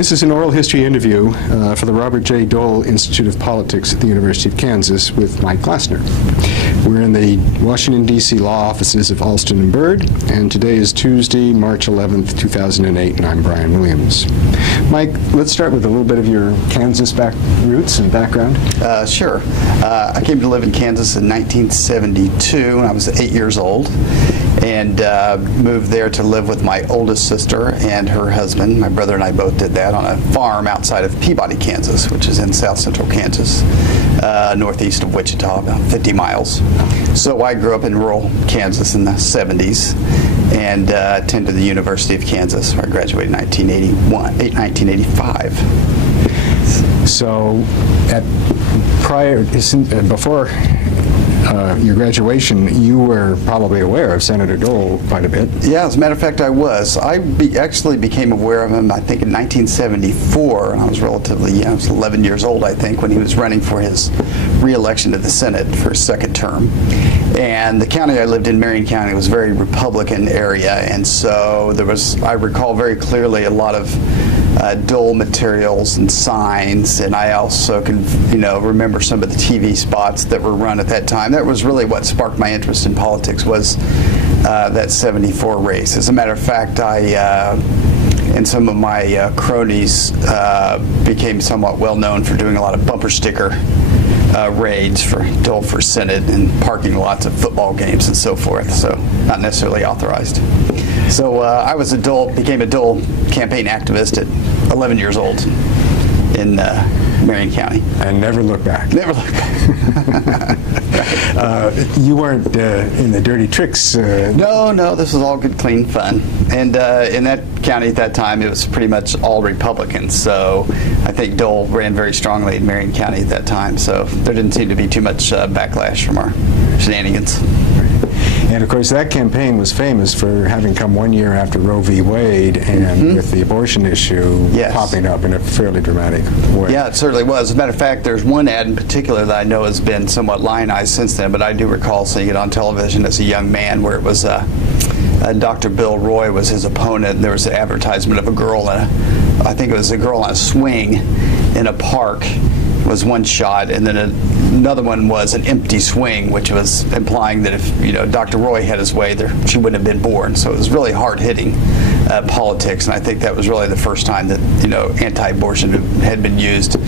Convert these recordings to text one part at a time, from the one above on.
This is an oral history interview for the Robert J. Dole Institute of Politics at the University of Kansas with Mike Glassner. We're in the Washington, D.C. law offices of Alston and Bird, and today is Tuesday, March 11th, 2008, and I'm Brian Williams. Mike, let's start with a little bit of your Kansas roots and background. Sure. I came to live in Kansas in 1972 when I was 8 years old, and moved there to live with my oldest sister and her husband. My brother and I both did that on a farm outside of Peabody, Kansas, which is in south central Kansas, northeast of Wichita, about 50 miles. So I grew up in rural Kansas in the 70s and attended the University of Kansas, where I graduated in 1985. So before your graduation, you were probably aware of Senator Dole quite a bit. Yeah, as a matter of fact, I was. I actually became aware of him, I think, in 1974. I was relatively young. I was 11 years old, I think, when he was running for his re-election to the Senate for his second term. And the county I lived in, Marion County, was a very Republican area, and so there was, I recall very clearly, a lot of Dole materials and signs, and I also can, remember some of the TV spots that were run at that time. That was really what sparked my interest in politics, was that 74 race. As a matter of fact, I and some of my cronies became somewhat well known for doing a lot of bumper sticker raids for Dole for Senate and parking lots of football games and so forth, so not necessarily authorized. So I became a Dole campaign activist at 11 years old in Marion County. And never looked back. Never looked back. You weren't in the dirty tricks? No, this was all good, clean fun. And in that county at that time, it was pretty much all Republicans. So I think Dole ran very strongly in Marion County at that time. So there didn't seem to be too much backlash from our shenanigans. And of course, that campaign was famous for having come 1 year after Roe v. Wade, and with the abortion issue popping up in a fairly dramatic way. Yeah, it certainly was. As a matter of fact, there's one ad in particular that I know has been somewhat lionized since then, but I do recall seeing it on television as a young man, where it was Dr. Bill Roy was his opponent, and there was an advertisement of a girl, I think it was a girl on a swing in a park, was one shot, and then another one was an empty swing, which was implying that if Dr. Roy had his way, she wouldn't have been born. So it was really hard-hitting politics, and I think that was really the first time that anti-abortion had been used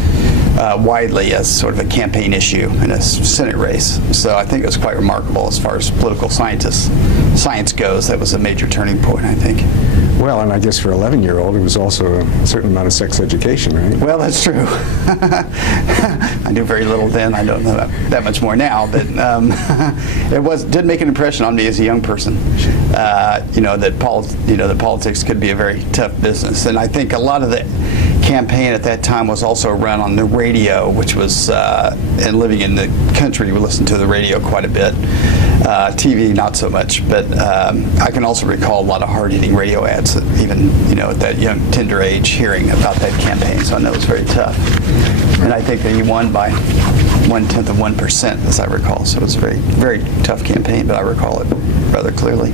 widely as sort of a campaign issue in a Senate race. So I think it was quite remarkable as far as political science goes. That was a major turning point, I think. Well, and I guess for an 11-year-old, it was also a certain amount of sex education, right? Well, that's true. I knew very little then. I don't know that much more now, but it did make an impression on me as a young person. That politics could be a very tough business, and I think a lot of the campaign at that time was also run on the radio, which was, and living in the country, we listened to the radio quite a bit. TV, not so much, but I can also recall a lot of hard-hitting radio ads, that even at that young, tender age, hearing about that campaign. So I know it was very tough, and I think that he won by 0.1%, as I recall. So it was a very, very tough campaign, but I recall it rather clearly.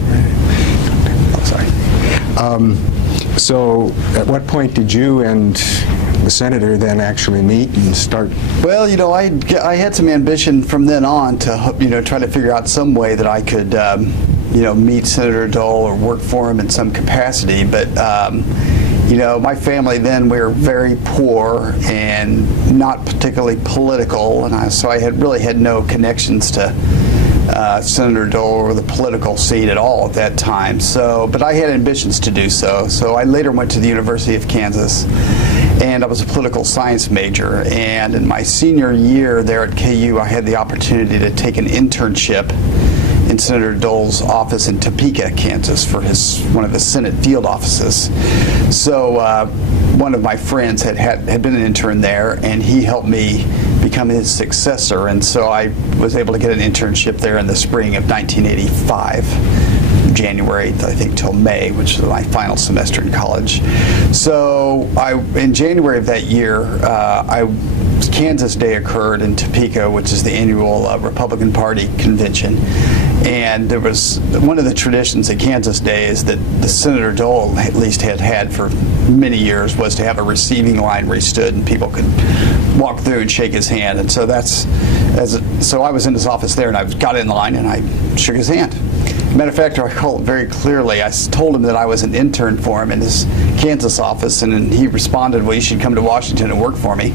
Oh, sorry. So at what point did you and the senator then actually meet and start? Well, I had some ambition from then on to try to figure out some way that I could meet Senator Dole or work for him in some capacity. But my family then, we were very poor and not particularly political, and so I really had no connections to Senator Dole or the political scene at all at that time. But I had ambitions to do so. So I later went to the University of Kansas, and I was a political science major. And in my senior year there at KU, I had the opportunity to take an internship in Senator Dole's office in Topeka, Kansas, for one of his Senate field offices. So one of my friends had been an intern there, and he helped me become his successor, and so I was able to get an internship there in the spring of 1985. January, I think, till May, which was my final semester in college. So in January of that year, Kansas Day occurred in Topeka, which is the annual Republican Party convention. And there was one of the traditions at Kansas Day is that the Senator Dole at least had for many years was to have a receiving line where he stood and people could walk through and shake his hand. And so so I was in his office there, and I got in line and I shook his hand. Matter of fact, I recall it very clearly. I told him that I was an intern for him in his Kansas office, and then he responded, "Well, you should come to Washington and work for me,"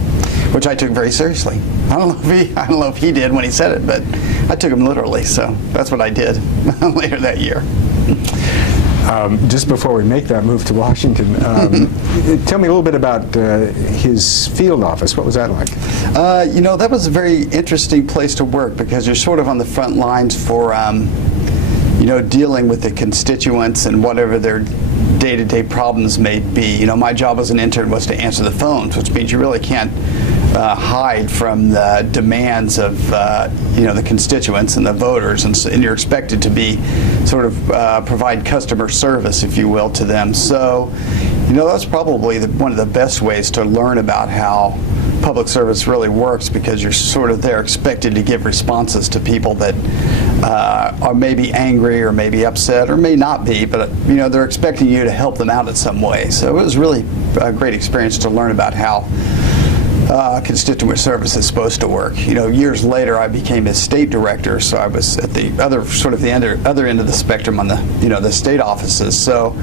which I took very seriously. I don't know if he did when he said it, but I took him literally. So that's what I did later that year. Just before we make that move to Washington, tell me a little bit about his field office. What was that like? You know, that was a very interesting place to work because you're sort of on the front lines for you know, dealing with the constituents and whatever their day-to-day problems may be. You know, my job as an intern was to answer the phones, which means you really can't hide from the demands of you know, the constituents and the voters, and you're expected to be sort of provide customer service, if you will, to them. So, you know, that's probably one of the best ways to learn about how public service really works, because you're sort of there expected to give responses to people that are maybe angry or maybe upset or may not be, but you know, they're expecting you to help them out in some way. So it was really a great experience to learn about how constituent service is supposed to work. You know, years later I became his state director, so I was at the other sort of the other end of the spectrum on the, you know, the state offices. So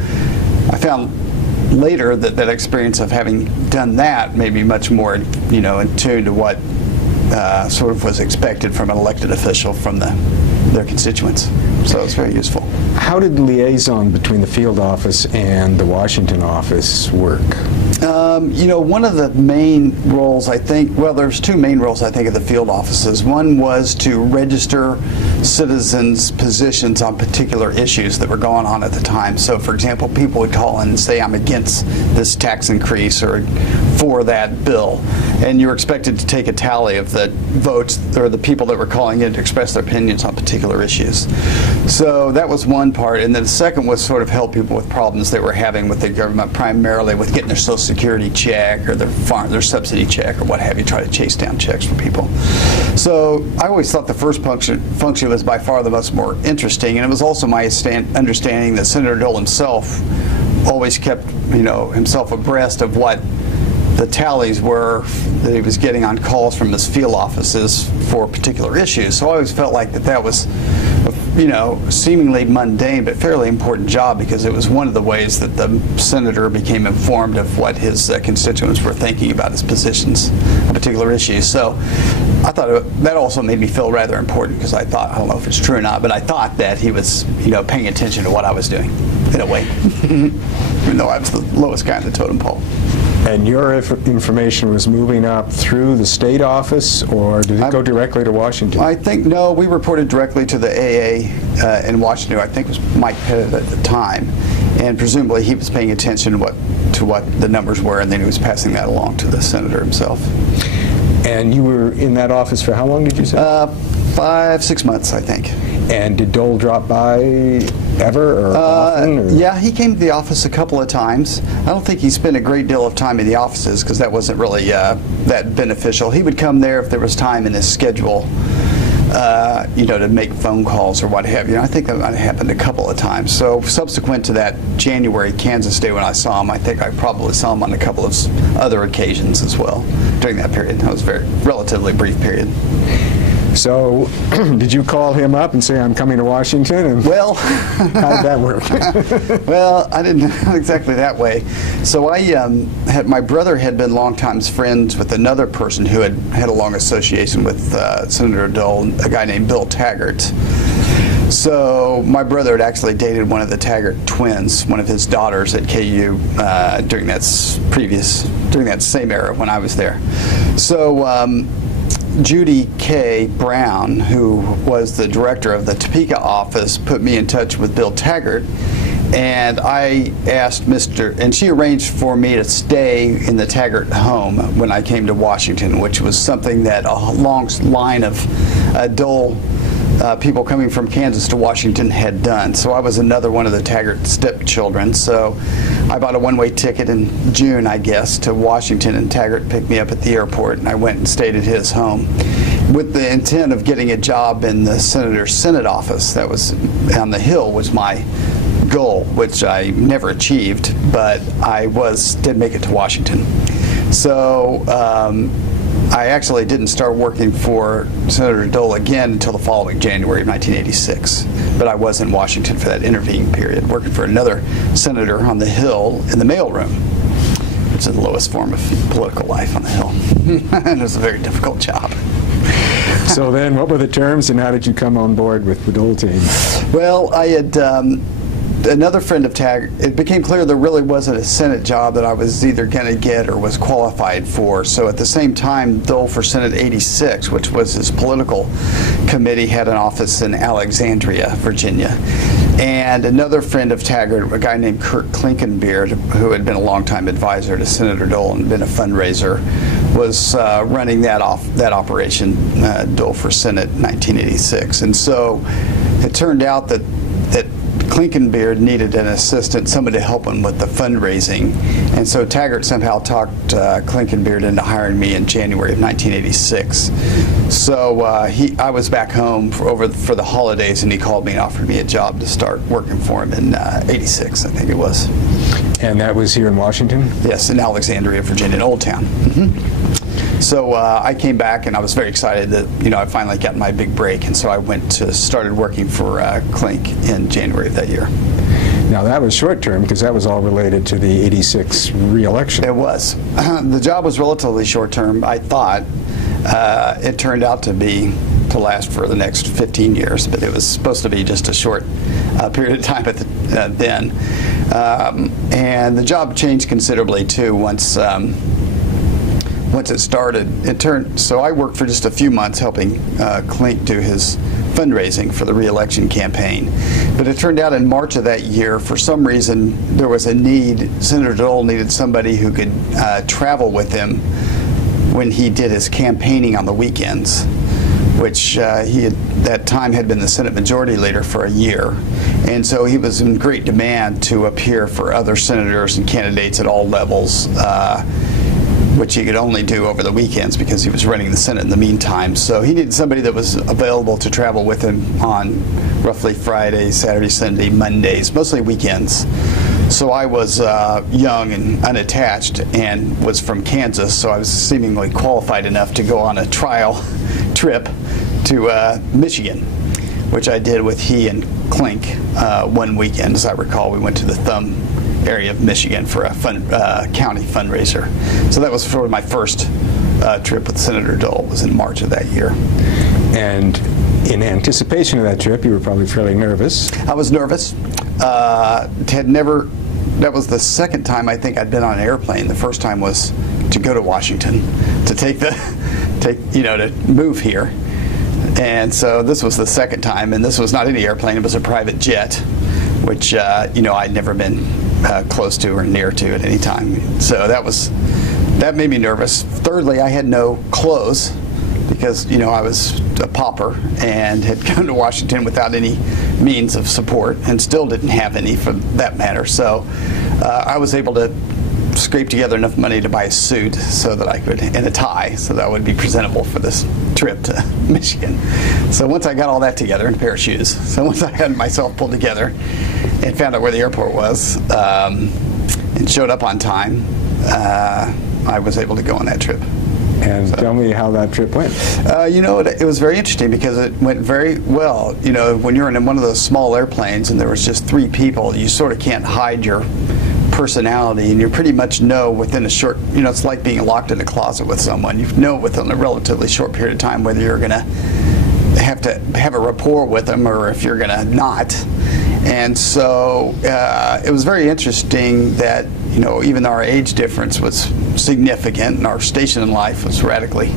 I found later that that experience of having done that made me much more, you know, in tune to what sort of was expected from an elected official from their constituents. So it's very useful. How did liaison between the field office and the Washington office work? You know, one of the main roles, I think, well, there's two main roles, I think, of the field offices. One was to register citizens' positions on particular issues that were going on at the time. So, for example, people would call in and say, "I'm against this tax increase," or "for that bill," and you were expected to take a tally of the votes or the people that were calling in to express their opinions on particular issues. So that was one part, and then the second was sort of help people with problems they were having with the government, primarily with getting their Social Security check or their subsidy check or what have you, try to chase down checks for people. So I always thought the first function was by far the more interesting, and it was also my understanding that Senator Dole himself always kept, you know, himself abreast of what the tallies were that he was getting on calls from his field offices for particular issues. So I always felt like that was, you know, seemingly mundane but fairly important job, because it was one of the ways that the senator became informed of what his constituents were thinking about his positions on particular issues. So I thought that also made me feel rather important, because I thought, I don't know if it's true or not, but I thought that he was, you know, paying attention to what I was doing in a way, even though I was the lowest guy in the totem pole. And your information was moving up through the state office, or did it go directly to Washington? I think, no, we reported directly to the AA in Washington. I think it was Mike Pettit at the time, and presumably he was paying attention to what the numbers were, and then he was passing that along to the senator himself. And you were in that office for how long, did you say? 5-6 months, I think. And did Dole drop by ever or often? Or? Yeah, he came to the office a couple of times. I don't think he spent a great deal of time in the offices, because that wasn't really that beneficial. He would come there if there was time in his schedule, you know, to make phone calls or what have you. And I think that might have happened a couple of times. So subsequent to that January Kansas Day when I saw him, I think I probably saw him on a couple of other occasions as well during that period. That was a very relatively brief period. So, did you call him up and say, "I'm coming to Washington"? And well, how did that work? Well, I didn't know exactly that way. So my brother had been longtime friends with another person who had a long association with Senator Dole, a guy named Bill Taggart. So my brother had actually dated one of the Taggart twins, one of his daughters at KU during that same era when I was there. So. Judy K. Brown, who was the director of the Topeka office, put me in touch with Bill Taggart, and I asked and she arranged for me to stay in the Taggart home when I came to Washington, which was something that a long line of Dole people coming from Kansas to Washington had done. So I was another one of the Taggart stepchildren. So I bought a one-way ticket in June, I guess, to Washington, and Taggart picked me up at the airport, and I went and stayed at his home. with the intent of getting a job in the senator's Senate office. That was on the Hill, was my goal, which I never achieved, but I did make it to Washington. So I actually didn't start working for Senator Dole again until the following January of 1986. But I was in Washington for that intervening period, working for another senator on the Hill in the mailroom, which is the lowest form of political life on the Hill. And it was a very difficult job. So then, what were the terms, and how did you come on board with the Dole team? Well, I had another friend of Taggart. It became clear there really wasn't a Senate job that I was either going to get or was qualified for. So at the same time, Dole for Senate 86, which was his political committee, had an office in Alexandria, Virginia. And another friend of Taggart, a guy named Kurt Klinkenbeard, who had been a longtime advisor to Senator Dole and been a fundraiser, was running that operation, Dole for Senate 1986. And so it turned out that Klinkenbeard needed an assistant, somebody to help him with the fundraising. And so Taggart somehow talked Klinkenbeard into hiring me in January of 1986. So I was back home for the holidays, and he called me and offered me a job to start working for him in 86, I think it was. And that was here in Washington? Yes, in Alexandria, Virginia, in Old Town. So I came back, and I was very excited that I finally got my big break, and so I started working for Klink in January of that year. Now that was short term because that was all related to the '86 re-election. It was. The job was relatively short term, I thought. It turned out to last for the next 15 years, but it was supposed to be just a short period of time then. And the job changed considerably too once it started. So I worked for just a few months helping Klink do his fundraising for the re-election campaign. But it turned out in March of that year, for some reason, there was a need. Senator Dole needed somebody who could travel with him when he did his campaigning on the weekends, which he at that time had been the Senate Majority Leader for a year. And so he was in great demand to appear for other senators and candidates at all levels, which he could only do over the weekends because he was running the Senate in the meantime. So he needed somebody that was available to travel with him on roughly Friday, Saturday, Sunday, Mondays, mostly weekends. So I was young and unattached and was from Kansas, so I was seemingly qualified enough to go on a trial trip to Michigan, which I did with he and Klink one weekend. As I recall, we went to the Thumb area of Michigan for a county fundraiser. So that was sort of my first trip with Senator Dole, was in March of that year. And in anticipation of that trip, you were probably fairly nervous. I was nervous. That was the second time I think I'd been on an airplane. The first time was to go to Washington, to to move here. And so this was the second time, and this was not any airplane, it was a private jet, which I'd never been close to or near to at any time. So that made me nervous. Thirdly, I had no clothes because I was a pauper and had come to Washington without any means of support and still didn't have any for that matter. So I was able to scrape together enough money to buy a suit so that I could, and a tie, so that I would be presentable for this trip to Michigan. So once I got all that together, and a pair of shoes, so once I had myself pulled together and found out where the airport was and showed up on time, I was able to go on that trip. And tell me how that trip went. It was very interesting because it went very well. When you're in one of those small airplanes and there was just 3 people, you sort of can't hide your personality, and you pretty much know within a short, it's like being locked in a closet with someone. You know within a relatively short period of time whether you're going to have a rapport with them or if you're going to not. And so it was very interesting that, even though our age difference was significant and our station in life was radically,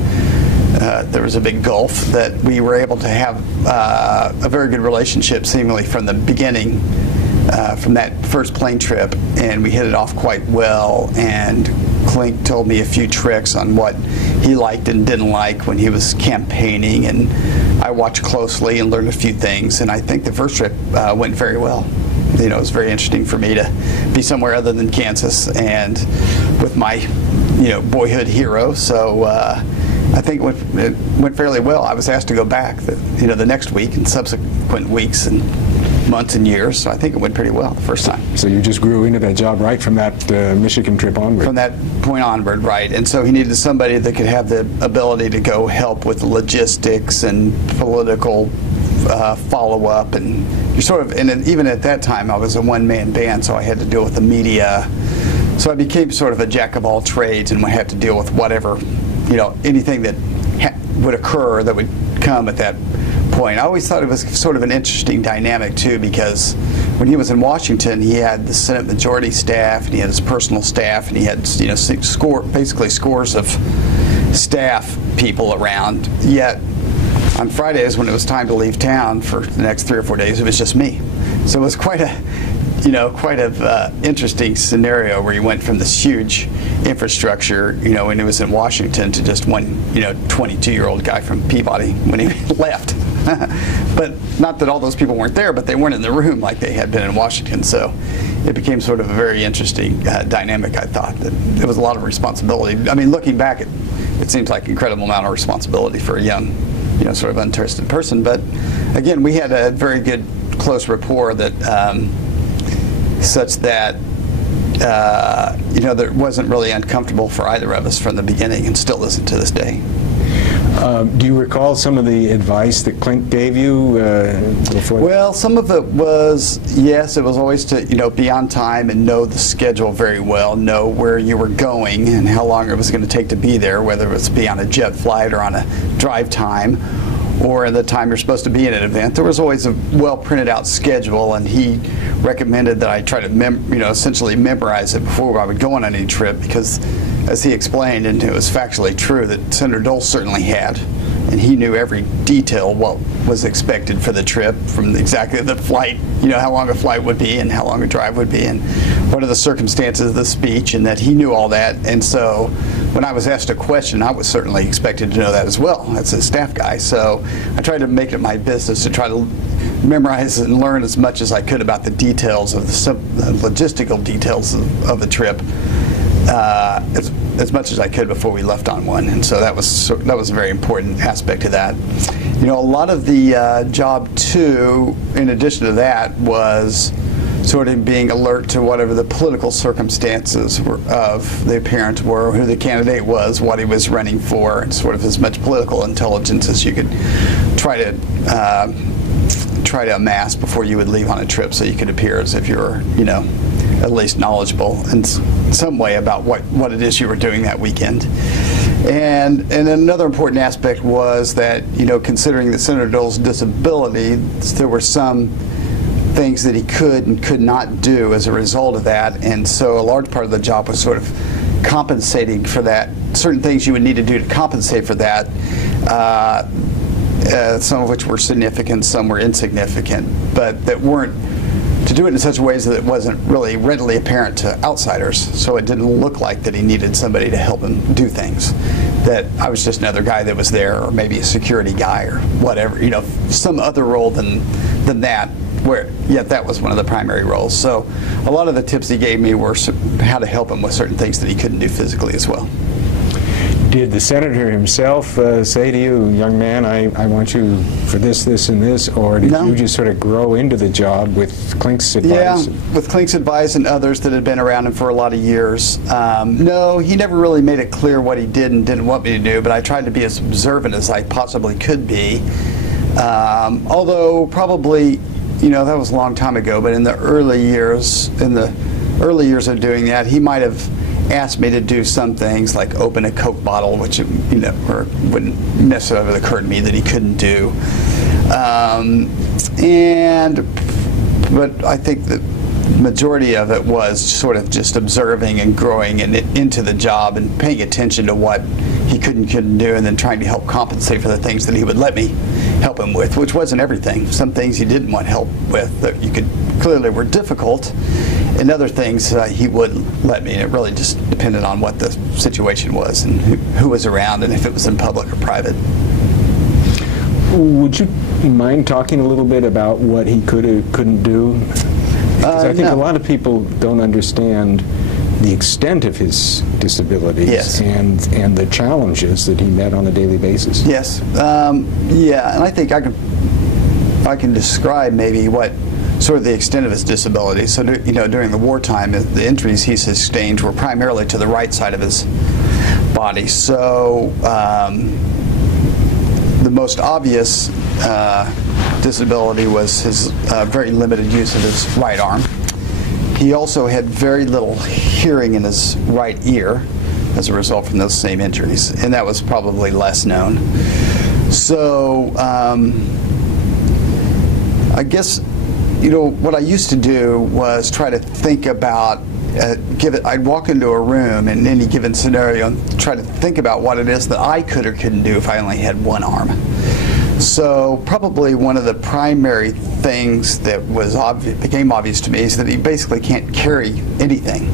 there was a big gulf, that we were able to have a very good relationship seemingly from the beginning, from that first plane trip, and we hit it off quite well. And Klink told me a few tricks on what he liked and didn't like when he was campaigning, and I watched closely and learned a few things. And I think the first trip went very well. It was very interesting for me to be somewhere other than Kansas and with my boyhood hero. So I think it went fairly well. I was asked to go back the next week and subsequent weeks and months and years, so I think it went pretty well the first time. So you just grew into that job right from that Michigan trip onward? From that point onward, right. And so he needed somebody that could have the ability to go help with logistics and political follow-up, and you're sort of, and even at that time I was a one-man band, so I had to deal with the media. So I became sort of a jack of all trades, and I had to deal with whatever, anything that would occur that would come at that point. I always thought it was sort of an interesting dynamic too, because when he was in Washington, he had the Senate Majority staff, and he had his personal staff, and he had basically scores of staff people around. Yet on Fridays, when it was time to leave town for the next 3 or 4 days, it was just me. So it was quite a interesting scenario where he went from this huge infrastructure, when he was in Washington, to just one, 22-year-old guy from Peabody when he left. But not that all those people weren't there, but they weren't in the room like they had been in Washington. So it became sort of a very interesting dynamic, I thought. That it was a lot of responsibility. I mean, looking back, it seems like an incredible amount of responsibility for a young, sort of untested person. But again, we had a very good, close rapport that such that that it wasn't really uncomfortable for either of us from the beginning, and still isn't to this day. Do you recall some of the advice that Clint gave you before? Well, some of it was, yes, it was always to be on time and know the schedule very well, know where you were going and how long it was going to take to be there, whether it was be on a jet flight or on a drive time, or the time you're supposed to be in an event. There was always a well printed out schedule, and he recommended that I try to essentially memorize it before I would go on any trip, because as he explained, and it was factually true, that Senator Dole certainly had, and he knew every detail what was expected for the trip, from exactly the flight, how long a flight would be and how long a drive would be and what are the circumstances of the speech, and that he knew all that. And so when I was asked a question, I was certainly expected to know that as well. That's a staff guy. So I tried to make it my business to try to memorize and learn as much as I could about the details of the logistical details of the trip, as much as I could before we left on one. And so that was a very important aspect of that. A lot of the job too, in addition to that, was sort of being alert to whatever the political circumstances of the appearance were, who the candidate was, what he was running for, and sort of as much political intelligence as you could try to amass before you would leave on a trip, so you could appear as if you were, at least knowledgeable in some way about what it is you were doing that weekend. And another important aspect was that, considering that Senator Dole's disability, there were some things that he could and could not do as a result of that, and so a large part of the job was sort of compensating for that, certain things you would need to do to compensate for that, some of which were significant, some were insignificant, but that weren't, to do it in such ways that it wasn't really readily apparent to outsiders, so it didn't look like that he needed somebody to help him do things, that I was just another guy that was there, or maybe a security guy or whatever, some other role than that, where yet that was one of the primary roles. So a lot of the tips he gave me were how to help him with certain things that he couldn't do physically as well. Did the senator himself say to you, young man, I want you for this, this, and this, or did you just sort of grow into the job with Clink's advice? Yeah, with Clink's advice and others that had been around him for a lot of years. No, he never really made it clear what he did and didn't want me to do, but I tried to be as observant as I possibly could be. Although probably, that was a long time ago, but in the early years of doing that, he might have asked me to do some things like open a Coke bottle, which or wouldn't necessarily have occurred to me that he couldn't do. But I think the majority of it was sort of just observing and growing into the job and paying attention to what he couldn't do, and then trying to help compensate for the things that he would let me help him with, which wasn't everything. Some things he didn't want help with that you could clearly were difficult, and other things he would let me, and it really just depended on what the situation was and who was around and if it was in public or private. Would you mind talking a little bit about what he could or couldn't do? Because I think a lot of people don't understand the extent of his disabilities Yes. and the challenges that he met on a daily basis. Yes. Yeah, and I think I can describe maybe what sort of the extent of his disability. So, during the wartime, the injuries he sustained were primarily to the right side of his body. So, the most obvious disability was his very limited use of his right arm. He also had very little hearing in his right ear as a result from those same injuries, and that was probably less known. So, I guess, what I used to do was try to think about, I'd walk into a room in any given scenario and try to think about what it is that I could or couldn't do if I only had one arm. So probably one of the primary things that became obvious to me is that he basically can't carry anything.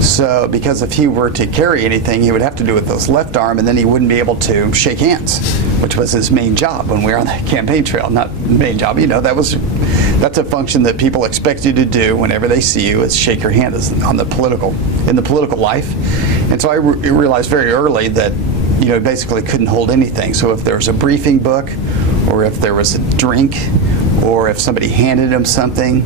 So, because if he were to carry anything, he would have to do it with his left arm, and then he wouldn't be able to shake hands, which was his main job when we were on the campaign trail. Not main job, that's a function that people expect you to do whenever they see you, is shake your hand in the political life. And so I realized very early that basically couldn't hold anything. So if there was a briefing book, or if there was a drink, or if somebody handed him something,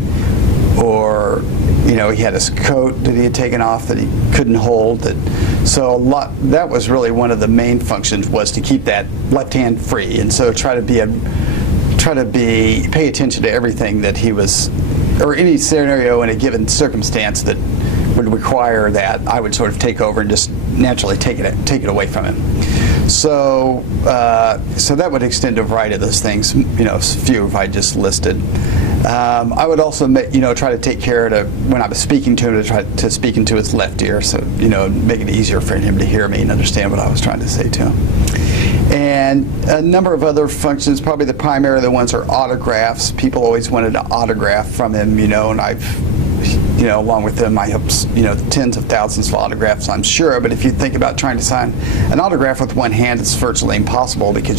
or he had his coat that he had taken off that he couldn't hold. That was really one of the main functions, was to keep that left hand free, and so pay attention to everything that he was, or any scenario in a given circumstance that would require that I would sort of take over and just naturally take it away from him. So that would extend to a variety of those things. A few if I just listed. I would also try to take care when I was speaking to him, to try to speak into his left ear, so make it easier for him to hear me and understand what I was trying to say to him. And a number of other functions, probably the primary ones are autographs. People always wanted an autograph from him, and I've, along with them, I have, tens of thousands of autographs, I'm sure. But if you think about trying to sign an autograph with one hand, it's virtually impossible, because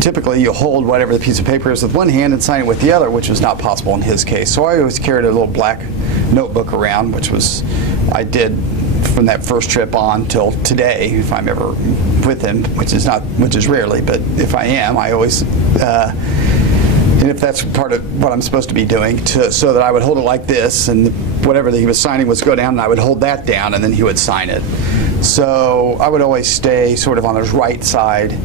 typically you hold whatever the piece of paper is with one hand and sign it with the other, which was not possible in his case. So I always carried a little black notebook around, which I did from that first trip on till today, if I'm ever with him, which is rarely, but if I am, I always, and if that's part of what I'm supposed to be doing, so that I would hold it like this, and whatever that he was signing was go down, and I would hold that down, and then he would sign it. So I would always stay sort of on his right side,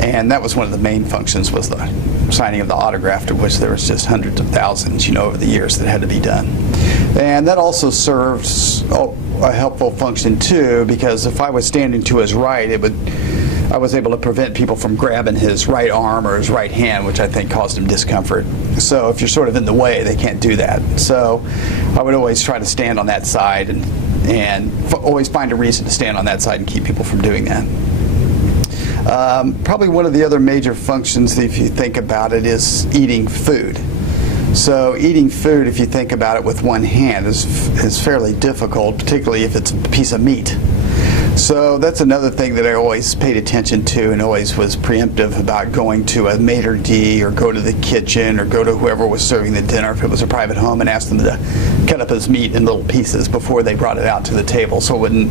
and that was one of the main functions, was the signing of the autograph, of which there was just hundreds of thousands, over the years that had to be done. And that also served a helpful function too, because if I was standing to his right, I was able to prevent people from grabbing his right arm or his right hand, which I think caused him discomfort. So if you're sort of in the way, they can't do that. So I would always try to stand on that side, and always find a reason to stand on that side and keep people from doing that. Probably one of the other major functions, if you think about it, is eating food. So eating food, if you think about it with one hand, is fairly difficult, particularly if it's a piece of meat. So that's another thing that I always paid attention to, and always was preemptive about going to a maitre d', or go to the kitchen, or go to whoever was serving the dinner if it was a private home, and ask them to cut up his meat in little pieces before they brought it out to the table, so it wasn't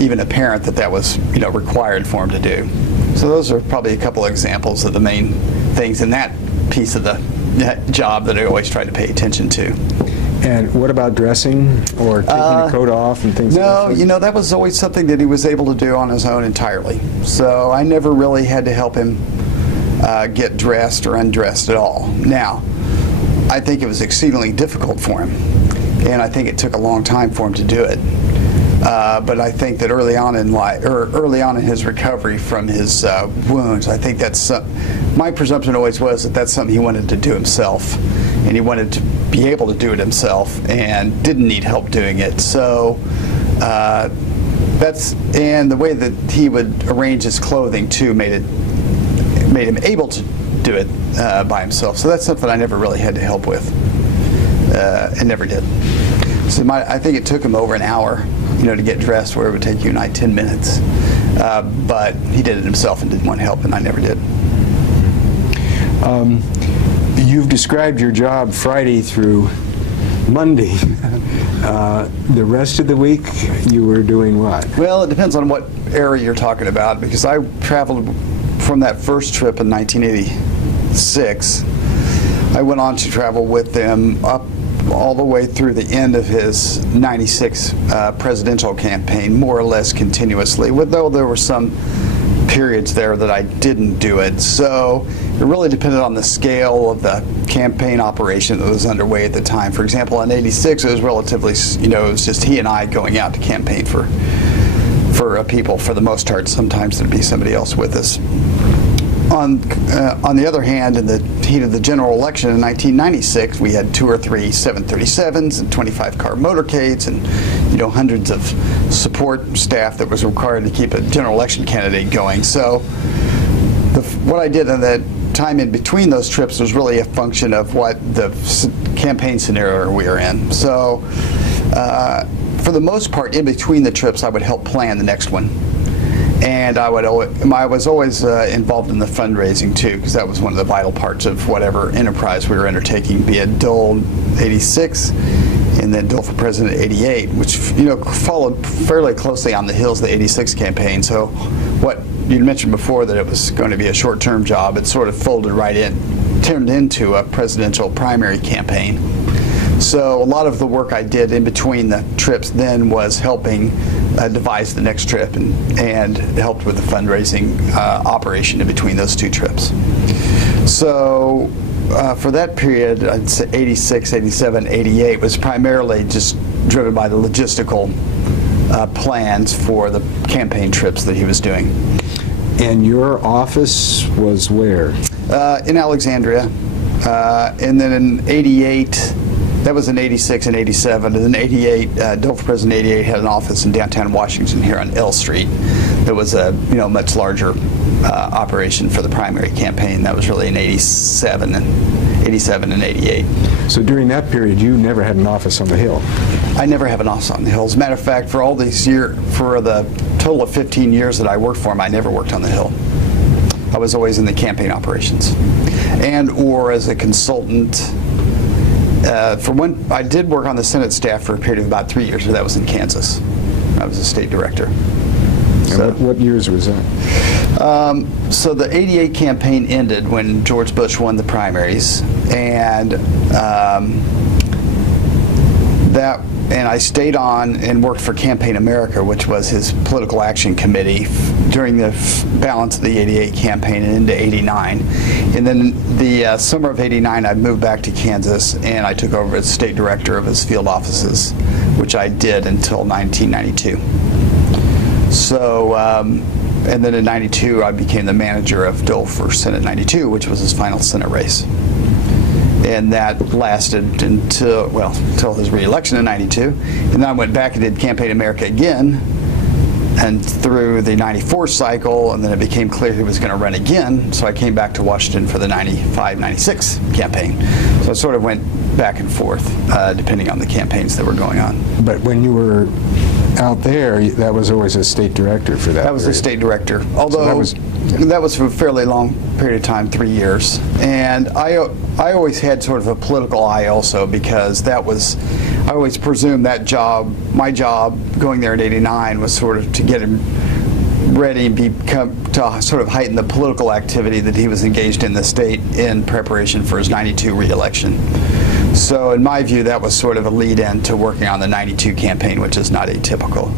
even apparent that was required for him to do. So those are probably a couple of examples of the main things in that piece of the job that I always try to pay attention to. And what about dressing, or taking the coat off and things like that? No, that was always something that he was able to do on his own entirely. So I never really had to help him get dressed or undressed at all. Now, I think it was exceedingly difficult for him, and I think it took a long time for him to do it. But I think that early on in life, or early on in his recovery from his wounds, I think that's my presumption always was that that's something he wanted to do himself, and he wanted to be able to do it himself, and didn't need help doing it. So and the way that he would arrange his clothing too made him able to do it by himself. So that's something I never really had to help with, and never did. So I think it took him over an hour, to get dressed, where it would take you 10 minutes. But he did it himself and didn't want help, and I never did. You've described your job Friday through Monday. The rest of the week, you were doing what? Well, it depends on what area you're talking about, because I traveled from that first trip in 1986. I went on to travel with them up all the way through the end of his 96 presidential campaign, more or less continuously, though there were some periods there that I didn't do it. So it really depended on the scale of the campaign operation that was underway at the time. For example, in 86, it was relatively, it was just he and I going out to campaign for people for the most part. Sometimes there'd be somebody else with us. On the other hand, in the heat of the general election in 1996, we had 2 or 3 737s and 25-car motorcades and hundreds of support staff that was required to keep a general election candidate going. So what I did in that time in between those trips was really a function of what the campaign scenario we were in. So for the most part, in between the trips, I would help plan the next one. And I was always involved in the fundraising too, because that was one of the vital parts of whatever enterprise we were undertaking, be it Dole 86 and then Dole for President 88, which followed fairly closely on the heels of the 86 campaign. So what you mentioned before, that it was going to be a short-term job, it sort of folded right in, turned into a presidential primary campaign. So a lot of the work I did in between the trips then was helping devise the next trip and helped with the fundraising operation in between those 2 trips. So for that period, I'd say 86, 87, 88 was primarily just driven by the logistical plans for the campaign trips that he was doing. And your office was where? In Alexandria. And then in 88, that was in 86 and 87, and then 88, Dole for President 88 had an office in downtown Washington here on L Street. That was a much larger operation for the primary campaign. That was really in 87 and 88. So during that period, you never had an office on the Hill? I never have an office on the Hill. As a matter of fact, for all these years, for the total of 15 years that I worked for him, I never worked on the Hill. I was always in the campaign operations, or as a consultant. I did work on the Senate staff for a period of about 3 years, but that was in Kansas. I was a state director. And what years was that? So the 88 campaign ended when George Bush won the primaries, and I stayed on and worked for Campaign America, which was his political action committee during the balance of the 88 campaign and into 89. And then the summer of 89, I moved back to Kansas, and I took over as state director of his field offices, which I did until 1992. So, and then in 92, I became the manager of Dole for Senate 92, which was his final Senate race. And that lasted until his re-election in 92. And then I went back and did Campaign America again, and through the 94 cycle, and then it became clear he was going to run again, so I came back to Washington for the 95-96 campaign. So I sort of went back and forth, depending on the campaigns that were going on. But when you were out there, that was always a state director for that. That was a state director, although so that was for a fairly long period of time, 3 years. And I always had sort of a political eye also, because I always presumed that job, my job going there in 89 was sort of to get him ready and to sort of heighten the political activity that he was engaged in the state in preparation for his 92 re-election. So in my view, that was sort of a lead-in to working on the 92 campaign, which is not atypical.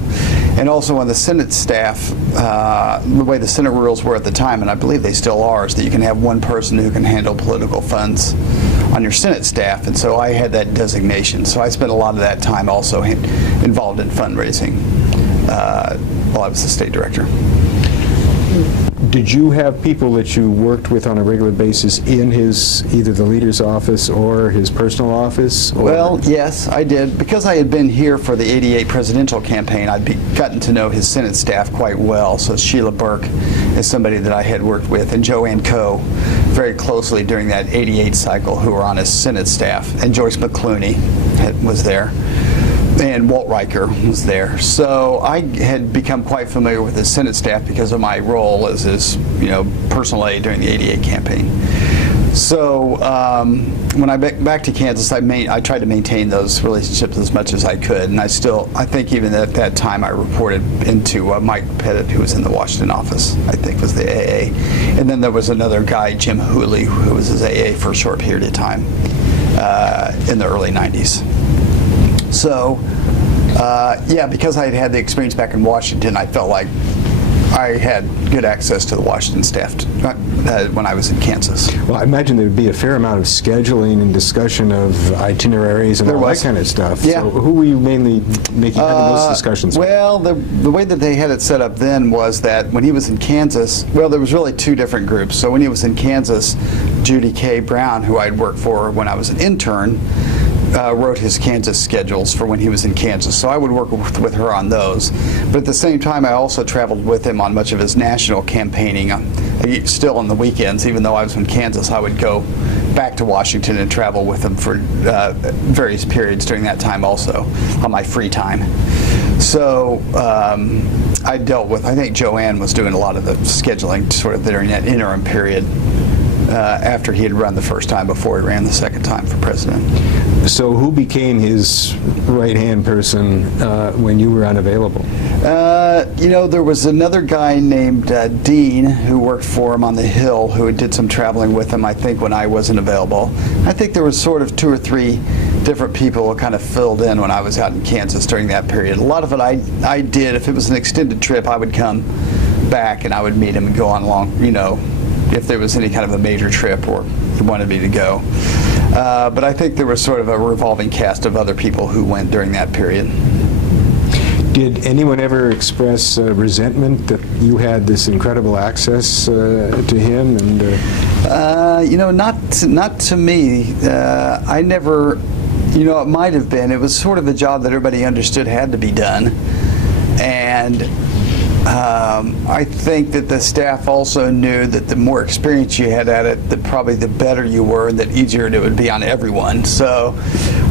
And also on the Senate staff, the way the Senate rules were at the time, and I believe they still are, is that you can have one person who can handle political funds on your Senate staff, and so I had that designation. So I spent a lot of that time also involved in fundraising while I was the state director. Did you have people that you worked with on a regular basis in either the leader's office or his personal office? Or? Well, yes, I did. Because I had been here for the 88 presidential campaign, I'd gotten to know his Senate staff quite well. So Sheila Burke is somebody that I had worked with, and Joanne Coe very closely during that 88 cycle, who were on his Senate staff, and Joyce McClooney was there. And Walt Riker was there. So I had become quite familiar with his Senate staff because of my role as his personal aide during the 88 campaign. So when I back to Kansas, I tried to maintain those relationships as much as I could, and I think even at that time I reported into Mike Pettit, who was in the Washington office, I think was the AA, and then there was another guy, Jim Hooley, who was his AA for a short period of time in the early 90s. So yeah, because I had had the experience back in Washington, I felt like I had good access to the Washington staff when I was in Kansas. Well, I imagine there would be a fair amount of scheduling and discussion of itineraries and all that kind of stuff. Yeah. So who were you mainly having those discussions with? Well, the way that they had it set up then was that when he was in Kansas, well, there was really two different groups. So when he was in Kansas, Judy K. Brown, who I'd worked for when I was an intern, wrote his Kansas schedules for when he was in Kansas, so I would work with her on those. But at the same time, I also traveled with him on much of his national campaigning. Still on the weekends, even though I was in Kansas, I would go back to Washington and travel with him for various periods during that time also, on my free time. So I dealt with, I think Joanne was doing a lot of the scheduling sort of during that interim period after he had run the first time before he ran the second time for president. So who became his right-hand person when you were unavailable? You know, there was another guy named Dean who worked for him on the Hill who did some traveling with him, I think, when I wasn't available. I think there was sort of 2 or 3 different people who kind of filled in when I was out in Kansas during that period. A lot of it I did. If it was an extended trip, I would come back and I would meet him and go on along, you know, if there was any kind of a major trip or he wanted me to go. But I think there was sort of a revolving cast of other people who went during that period. Did anyone ever express resentment that you had this incredible access to him? And you know, not to me. I never, you know, it might have been. It was sort of a job that everybody understood had to be done, and I think that the staff also knew that the more experience you had at it, that probably the better you were and that easier it would be on everyone. So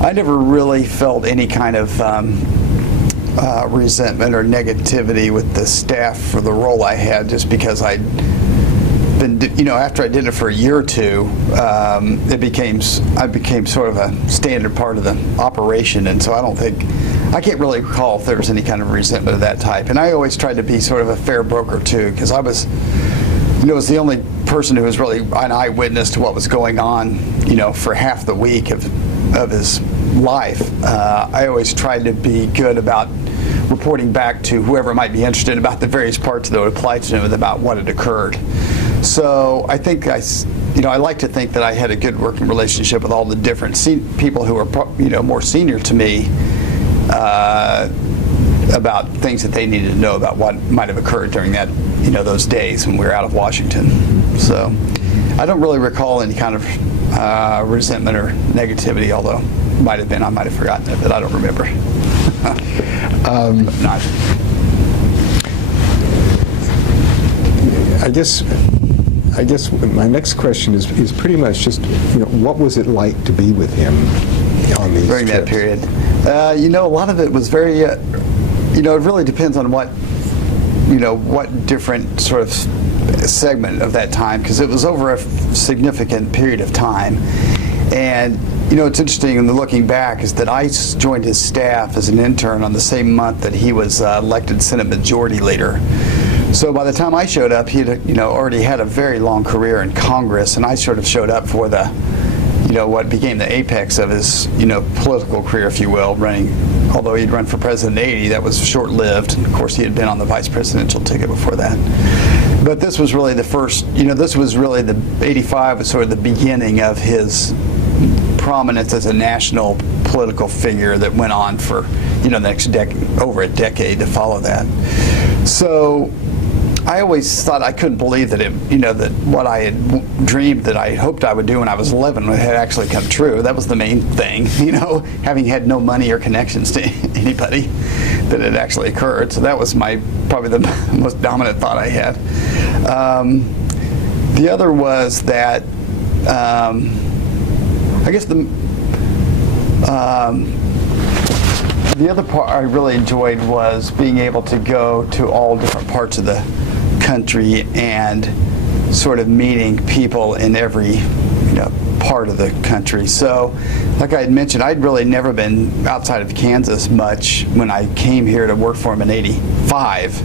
I never really felt any kind of resentment or negativity with the staff for the role I had, just because I'd been, you know, after I did it for a year or two, I became sort of a standard part of the operation, and so I can't really recall if there was any kind of resentment of that type. And I always tried to be sort of a fair broker too, because I was, you know, was the only person who was really an eyewitness to what was going on, you know, for half the week of his life. I always tried to be good about reporting back to whoever might be interested about the various parts that would apply to him about what had occurred. So I think you know, I like to think that I had a good working relationship with all the different people who were, you know, more senior to me about things that they needed to know about what might have occurred during that, you know, those days when we were out of Washington. So I don't really recall any kind of resentment or negativity, although it might have been. I might have forgotten it, but I don't remember. Not. I guess my next question is pretty much just, you know, what was it like to be with him on these during trips? that period? You know, a lot of it was very, you know, it really depends on what, you know, what different sort of segment of that time, because it was over a significant period of time. And you know, it's interesting in looking back is that I joined his staff as an intern on the same month that he was elected Senate Majority Leader. So by the time I showed up, he had, you know, already had a very long career in Congress, and I sort of showed up for the, you know, what became the apex of his, you know, political career, if you will, running. Although he'd run for president in '80, that was short-lived. And of course, he had been on the vice presidential ticket before that. But this was really the first, you know, this was really the '85 was sort of the beginning of his prominence as a national political figure that went on for, you know, the next over a decade to follow that. So I always thought, I couldn't believe that it, you know, that what I had dreamed that I hoped I would do when I was 11 had actually come true. That was the main thing, you know, having had no money or connections to anybody, that it actually occurred. So that was probably the most dominant thought I had. The other was that I guess the other part I really enjoyed was being able to go to all different parts of the country and sort of meeting people in every, you part of the country. So, like I had mentioned, I'd really never been outside of Kansas much when I came here to work for him in '85.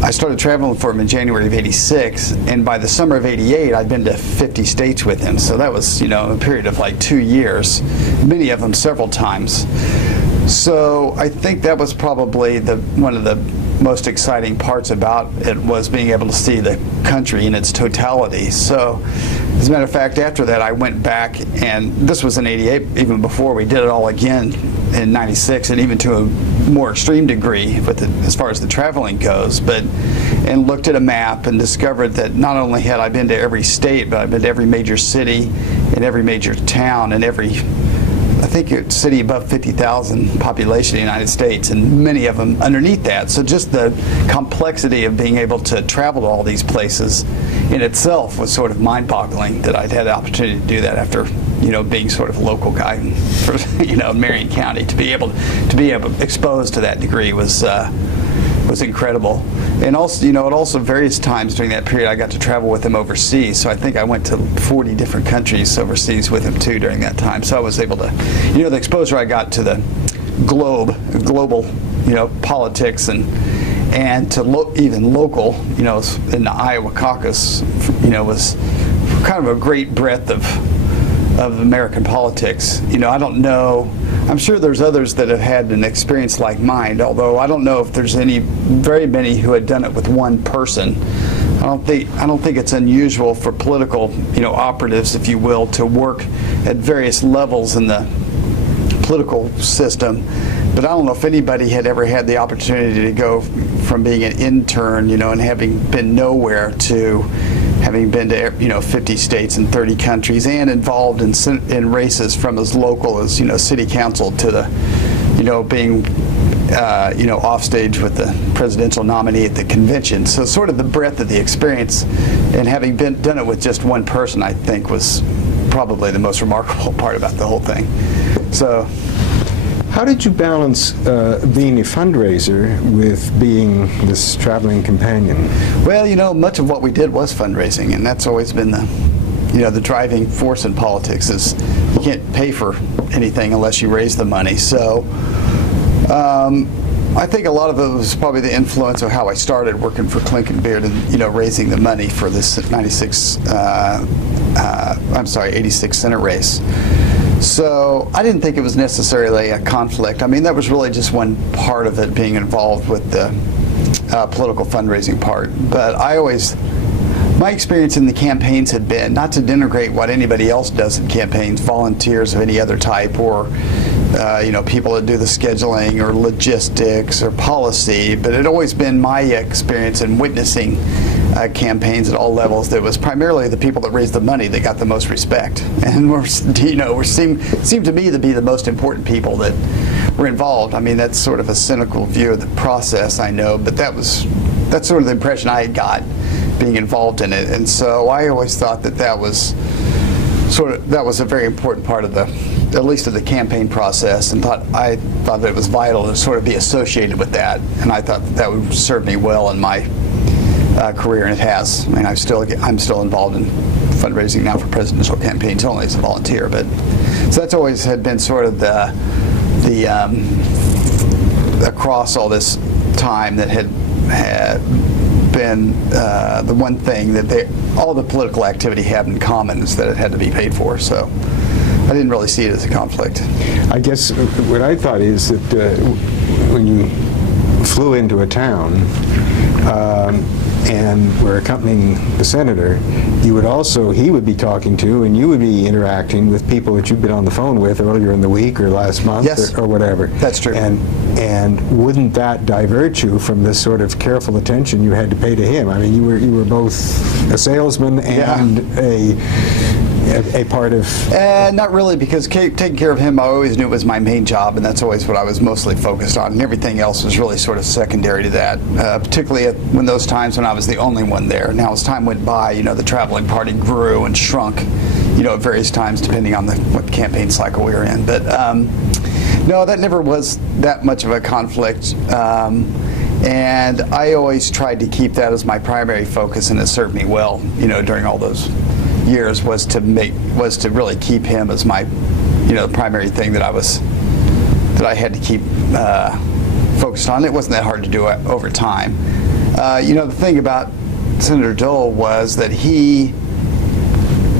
I started traveling for him in January of '86, and by the summer of '88, I'd been to 50 states with him. So that was, a period of like 2 years, many of them several times. So I think that was probably one of the most exciting parts about it, was being able to see the country in its totality. So, as a matter of fact, after that, I went back, and this was in '88, even before we did it all again in '96, and even to a more extreme degree as far as the traveling goes, and looked at a map and discovered that not only had I been to every state, but I've been to every major city and every major town and every, I think, it's city above 50,000 population in the United States, and many of them underneath that. So just the complexity of being able to travel to all these places in itself was sort of mind-boggling, that I'd had the opportunity to do that after, being sort of a local guy in Marion County. To be able exposed to that degree was incredible. And also, at also various times during that period, I got to travel with him overseas. So I think I went to 40 different countries overseas with him too during that time. So I was able to, the exposure I got to the global, politics and to even local, in the Iowa caucus, was kind of a great breadth of American politics. I don't know. I'm sure there's others that have had an experience like mine, although I don't know if there's very many who had done it with one person. I don't think it's unusual for political, operatives, if you will, to work at various levels in the political system. But I don't know if anybody had ever had the opportunity to go from being an intern, and having been nowhere, to having been to 50 states and 30 countries, and involved in races from as local as city council to the being off stage with the presidential nominee at the convention. So sort of the breadth of the experience, and having done it with just one person, I think was probably the most remarkable part about the whole thing. So. How did you balance being a fundraiser with being this traveling companion? Well, much of what we did was fundraising, and that's always been the driving force in politics. Is you can't pay for anything unless you raise the money. So I think a lot of it was probably the influence of how I started working for Clinton Beard and raising the money for this 86 Senate race. So I didn't think it was necessarily a conflict. I mean, that was really just one part of it, being involved with the political fundraising part. But my experience in the campaigns had been, not to denigrate what anybody else does in campaigns, volunteers of any other type, or people that do the scheduling or logistics or policy, but it had always been my experience in witnessing campaigns at all levels that was primarily the people that raised the money that got the most respect, and seemed to me to be the most important people that were involved. I mean, that's sort of a cynical view of the process, I know, but that's sort of the impression I got being involved in it. And so I always thought that was a very important part of at least of the campaign process, and I thought that it was vital to sort of be associated with that, and I thought that would serve me well in my career, and it has. I mean, I'm still involved in fundraising now for presidential campaigns, only as a volunteer. But so that's always had been sort of the across all this time that had been the one thing that all the political activity had in common, is that it had to be paid for. So I didn't really see it as a conflict. I guess what I thought is that when you flew into a town and were accompanying the senator, he would be talking to, and you would be interacting with people that you've been on the phone with earlier in the week or last month. Yes. or whatever. That's true. And wouldn't that divert you from this sort of careful attention you had to pay to him? I mean, you were both a salesman and a part of... Not really, because taking care of him, I always knew was my main job, and that's always what I was mostly focused on, and everything else was really sort of secondary to that, particularly when those times when I was the only one there. Now, as time went by, the traveling party grew and shrunk, at various times, depending on what campaign cycle we were in. But no, that never was that much of a conflict. And I always tried to keep that as my primary focus, and it served me well, during all those years was to really keep him as my, the primary thing that I had to keep focused on. It wasn't that hard to do it over time. The thing about Senator Dole was that he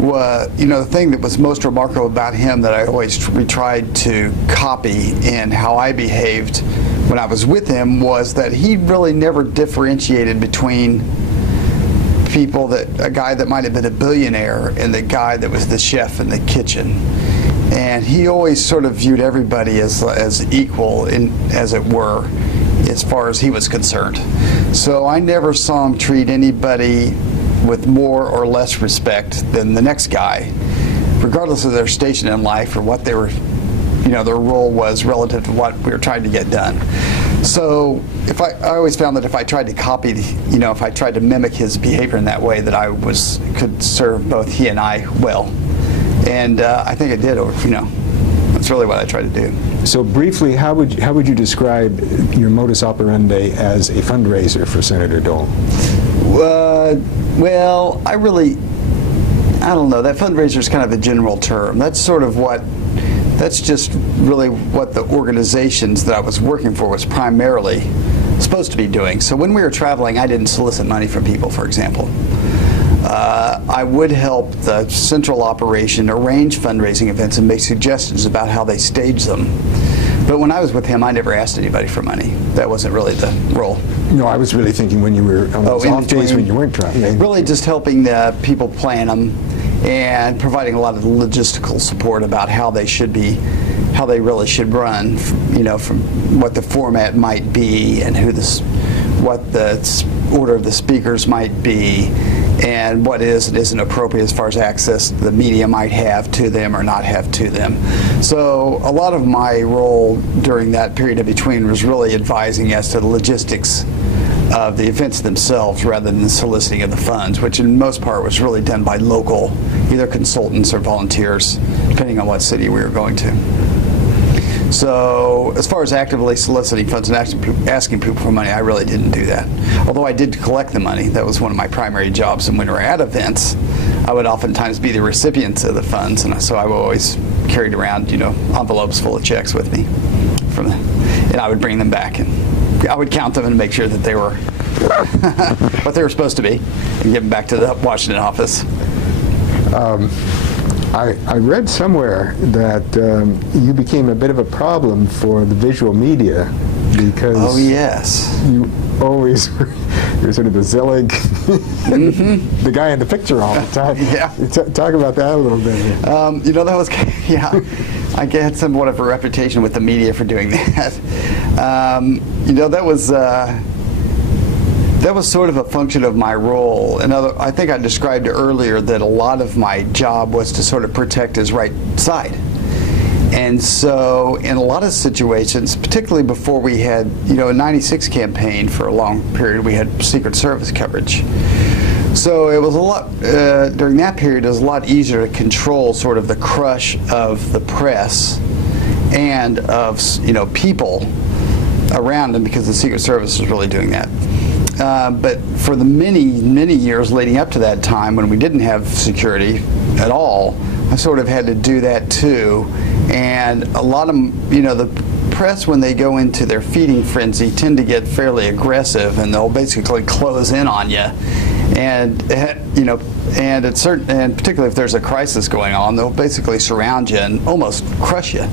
was, the thing that was most remarkable about him that I always tried to copy in how I behaved when I was with him was that he really never differentiated between people, that a guy that might have been a billionaire and the guy that was the chef in the kitchen. And he always sort of viewed everybody as equal, as it were, as far as he was concerned. So I never saw him treat anybody with more or less respect than the next guy, regardless of their station in life or what they were, their role was relative to what we were trying to get done. So I always found that if I tried to copy, if I tried to mimic his behavior in that way, that I could serve both he and I well. And I think it did. That's really what I tried to do. So briefly, how would you describe your modus operandi as a fundraiser for Senator Dole? Well, I don't know. That fundraiser is kind of a general term. That's just really what the organizations that I was working for was primarily supposed to be doing. So when we were traveling, I didn't solicit money from people, for example. I would help the central operation arrange fundraising events and make suggestions about how they stage them. But when I was with him, I never asked anybody for money. That wasn't really the role. No, I was really thinking when you were on those off days when you weren't traveling. Really just helping the people plan them and providing a lot of logistical support about how they really should run, from what the format might be and what the order of the speakers might be, and what is and isn't appropriate as far as access the media might have to them or not have to them. So a lot of my role during that period in between was really advising as to the logistics of the events themselves rather than the soliciting of the funds, which in most part was really done by local, either consultants or volunteers, depending on what city we were going to. So as far as actively soliciting funds and asking people for money, I really didn't do that. Although I did collect the money. That was one of my primary jobs. And when we were at events, I would oftentimes be the recipients of the funds. And so I would always carried around, envelopes full of checks with me. And I would bring them back. And I would count them and make sure that they were what they were supposed to be and give them back to the Washington office. I read somewhere that you became a bit of a problem for the visual media because you always were sort of the Zelig, the guy in the picture all the time. Yeah. Talk about that a little bit. That was, I had somewhat of a reputation with the media for doing that. That was sort of a function of my role. I think I described earlier that a lot of my job was to sort of protect his right side. And so in a lot of situations, particularly before we had, a 96 campaign for a long period, we had Secret Service coverage. So it was a lot, during that period, it was a lot easier to control sort of the crush of the press and of, people around them because the Secret Service was really doing that. But for the many years leading up to that time when we didn't have security at all, I sort of had to do that too. And a lot of, the press, when they go into their feeding frenzy, tend to get fairly aggressive, and they'll basically close in on you. And and particularly if there's a crisis going on, they'll basically surround you and almost crush you.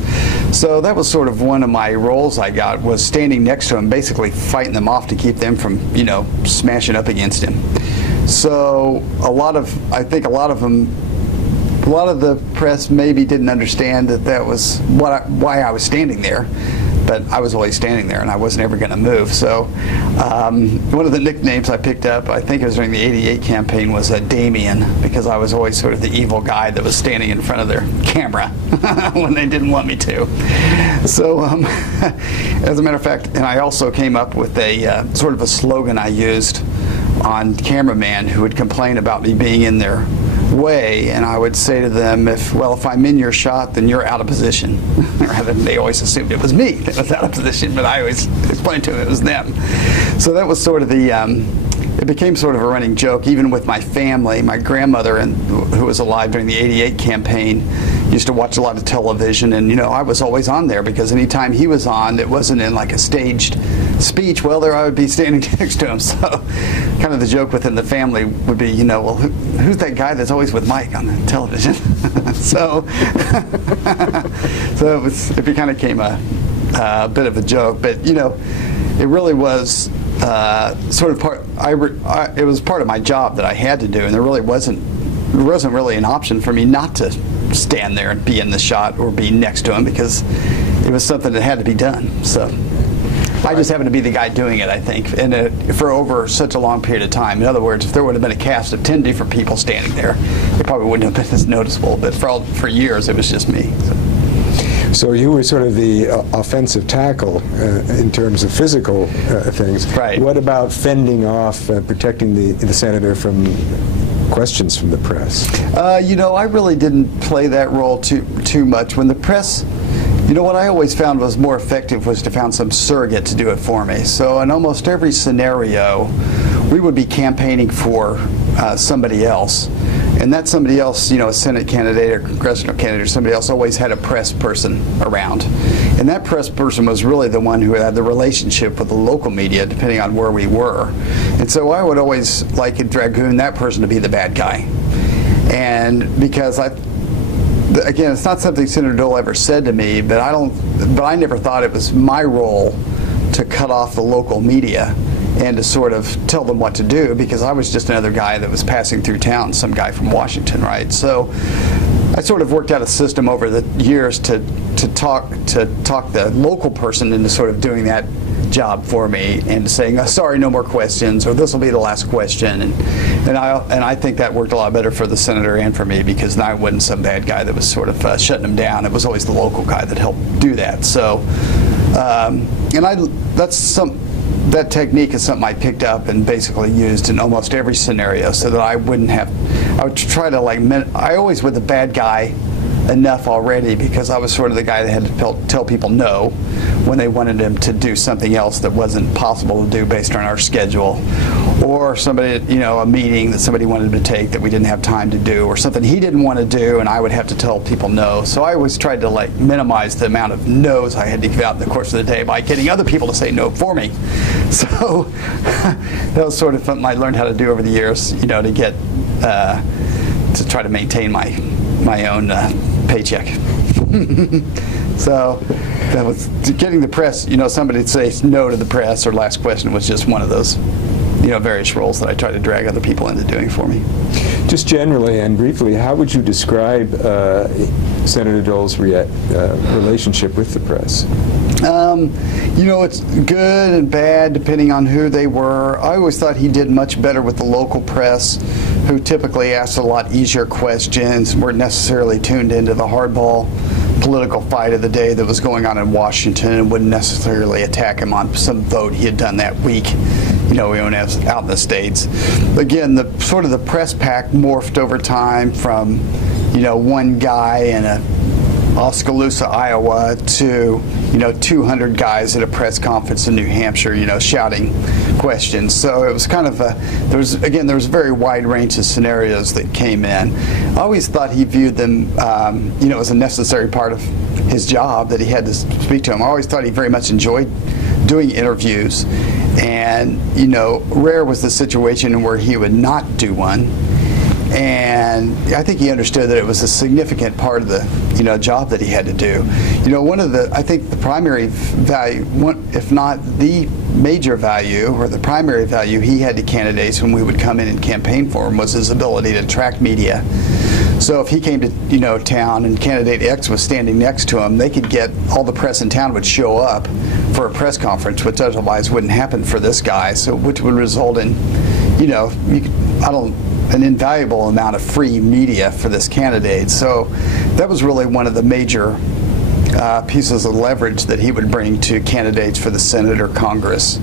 So that was sort of one of my roles I got, was standing next to them, basically fighting them off to keep them from, smashing up against him. So I think a lot of the press maybe didn't understand that was why I was standing there. But I was always standing there, and I wasn't ever going to move. So one of the nicknames I picked up, I think it was during the ¡88 campaign, was Damien, because I was always sort of the evil guy that was standing in front of their camera when they didn't want me to. So as a matter of fact, and I also came up with a sort of a slogan I used on cameraman who would complain about me being in their way, and I would say to them, if I'm in your shot, then you're out of position. Rather than they always assumed it was me that was out of position, but I always explained to them it was them. So that was sort of the it became sort of a running joke, even with my family. My grandmother, who was alive during the '88 campaign, used to watch a lot of television, and I was always on there because anytime he was on, it wasn't in like a staged speech. Well, there I would be standing next to him. So, kind of the joke within the family would be, well, who's that guy that's always with Mike on the television? so it kind of became a bit of a joke, but it really was sort of part. It was part of my job that I had to do, and there wasn't really an option for me not to stand there and be in the shot or be next to him, because it was something that had to be done. So I just happened to be the guy doing it, I think, and for over such a long period of time. In other words, if there would have been a cast of 10 different people standing there, it probably wouldn't have been as noticeable. But for years, it was just me. So you were sort of the offensive tackle in terms of physical things. Right. What about fending off, protecting the senator from questions from the press? I really didn't play that role too much. When the press, what I always found was more effective was to find some surrogate to do it for me. So in almost every scenario, we would be campaigning for somebody else. And that somebody else, a Senate candidate or congressional candidate or somebody else, always had a press person around. And that press person was really the one who had the relationship with the local media, depending on where we were. And so I would always like a dragoon that person to be the bad guy. And because again, it's not something Senator Dole ever said to me, but I never thought it was my role to cut off the local media and to sort of tell them what to do, because I was just another guy that was passing through town, some guy from Washington, right? So I sort of worked out a system over the years to talk the local person into sort of doing that job for me and saying, sorry, no more questions, or this will be the last question, and I think that worked a lot better for the senator and for me, because I wasn't some bad guy that was sort of shutting him down. It was always the local guy that helped do that. So, that technique is something I picked up and basically used in almost every scenario, so that I would try to I always was the bad guy enough already, because I was sort of the guy that had to tell people no when they wanted him to do something else that wasn't possible to do based on our schedule, or somebody, a meeting that somebody wanted him to take that we didn't have time to do, or something he didn't want to do and I would have to tell people no. So I always tried to minimize the amount of no's I had to give out in the course of the day by getting other people to say no for me. So that was sort of something I learned how to do over the years, to get to try to maintain my own paycheck. So that was getting the press, somebody to say no to the press or last question was just one of those, various roles that I try to drag other people into doing for me. Just generally and briefly, how would you describe Senator Dole's relationship with the press? It's good and bad depending on who they were. I always thought he did much better with the local press, who typically asked a lot easier questions, weren't necessarily tuned into the hardball political fight of the day that was going on in Washington, and wouldn't necessarily attack him on some vote he had done that week, when he was out in the States. Again, the press pack morphed over time from, one guy in Oskaloosa, Iowa, to 200 guys at a press conference in New Hampshire, shouting questions. So it was kind of there was a very wide range of scenarios that came in. I always thought he viewed them, as a necessary part of his job, that he had to speak to them. I always thought he very much enjoyed doing interviews, and rare was the situation where he would not do one. And I think he understood that it was a significant part of the job that he had to do. I think the primary value, if not the major value or the primary value he had to candidates when we would come in and campaign for him, was his ability to attract media. So if he came to town and candidate X was standing next to him, they could get all the press in town would show up for a press conference, which otherwise wouldn't happen for this guy. So which would result in, an invaluable amount of free media for this candidate. So that was really one of the major pieces of leverage that he would bring to candidates for the Senate or Congress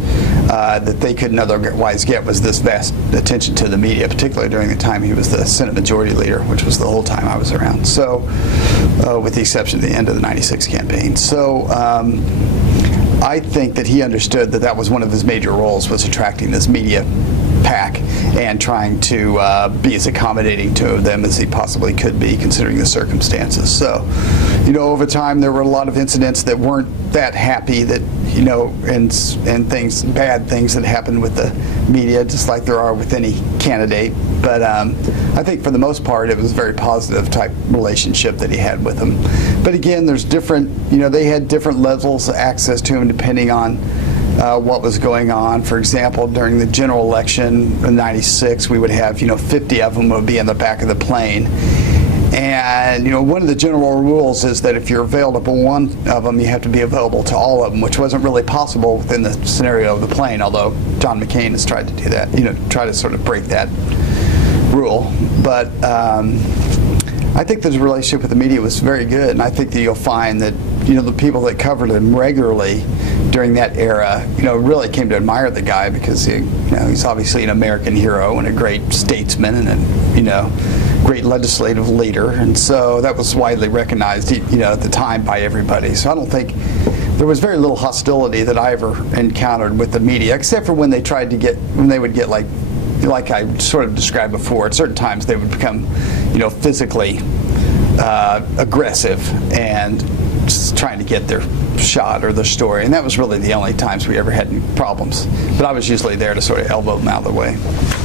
that they couldn't otherwise get, was this vast attention to the media, particularly during the time he was the Senate Majority Leader, which was the whole time I was around. So, with the exception of the end of the '96 campaign. So, I think that he understood that that was one of his major roles, was attracting this media pack and trying to be as accommodating to them as he possibly could be, considering the circumstances. So, over time there were a lot of incidents that weren't that happy, that and things, bad things that happened with the media, just like there are with any candidate. But I think for the most part it was a very positive type relationship that he had with them. But again, there's different, they had different levels of access to him depending on what was going on. For example, during the general election in '96, we would have 50 of them would be in the back of the plane. And one of the general rules is that if you're available to one of them, you have to be available to all of them, which wasn't really possible within the scenario of the plane, although John McCain has tried to do that, try to sort of break that rule. But I think the relationship with the media was very good, and I think that you'll find that the people that covered him regularly during that era, really came to admire the guy, because he's obviously an American hero and a great statesman and great legislative leader, and so that was widely recognized, at the time by everybody. So I don't think there was very little hostility that I ever encountered with the media, except for when they would get like I sort of described before. At certain times they would become, physically aggressive and just trying to get their shot or their story, and that was really the only times we ever had any problems. But I was usually there to sort of elbow them out of the way.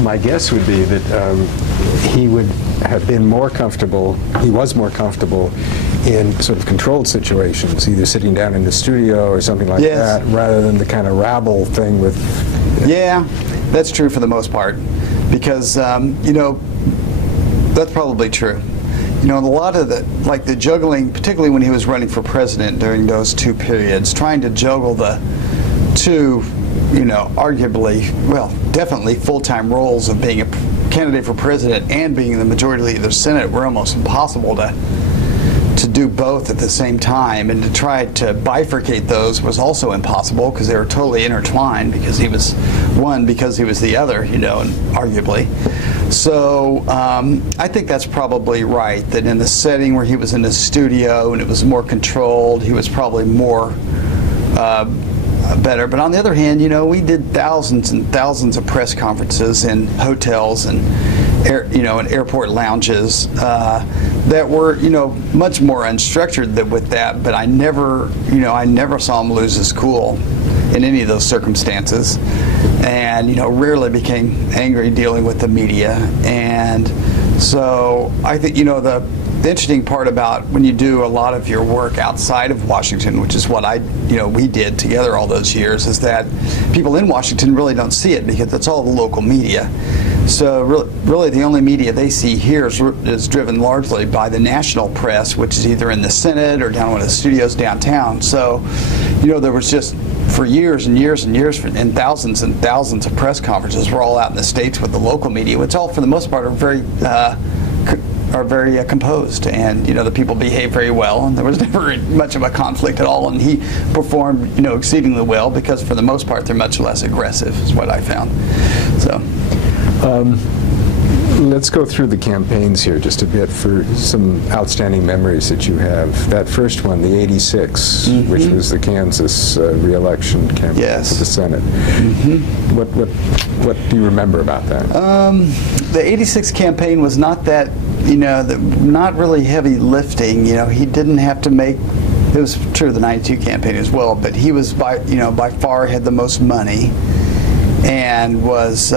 My guess would be that he would have been more comfortable, he was more comfortable in sort of controlled situations, either sitting down in the studio or something like that, rather than the kind of rabble thing with... Yeah, that's true for the most part, because, that's probably true. A lot of the juggling, particularly when he was running for president during those two periods, trying to juggle the two, arguably, well, definitely full-time roles of being a candidate for president and being in the majority leader of the Senate were almost impossible to do both at the same time, and to try to bifurcate those was also impossible, because they were totally intertwined, because he was one because he was the other, and arguably. So I think that's probably right, that in the setting where he was in the studio and it was more controlled, he was probably more better. But on the other hand, we did thousands and thousands of press conferences in hotels and in airport lounges that were much more unstructured than with that. But I never saw him lose his cool in any of those circumstances, and rarely became angry dealing with the media. And so I think the interesting part about when you do a lot of your work outside of Washington, which is what we did together all those years, is that people in Washington really don't see it, because it's all the local media. So really the only media they see here is driven largely by the national press, which is either in the Senate or down in one of the studios downtown. So there was just, for years and years and years, and thousands of press conferences were all out in the States with the local media, which all for the most part are very composed, and the people behave very well, and there was never much of a conflict at all, and he performed exceedingly well, because for the most part they're much less aggressive, is what I found. So let's go through the campaigns here just a bit for some outstanding memories that you have. That first one, the '86, which was the Kansas re-election campaign for the Senate. What do you remember about that? The '86 campaign was not that, not really heavy lifting. He didn't have to make. It was true of the '92 campaign as well, but he was by far had the most money, and was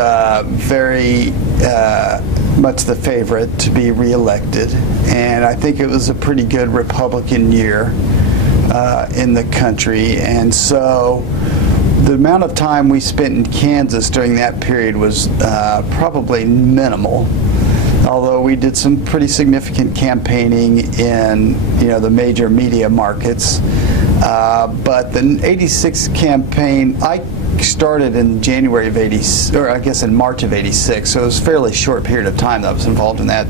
very much the favorite to be reelected. And I think it was a pretty good Republican year in the country. And so the amount of time we spent in Kansas during that period was probably minimal, although we did some pretty significant campaigning in the major media markets. But the '86 campaign, I started in January of '86, or I guess in March of '86, so it was a fairly short period of time that I was involved in that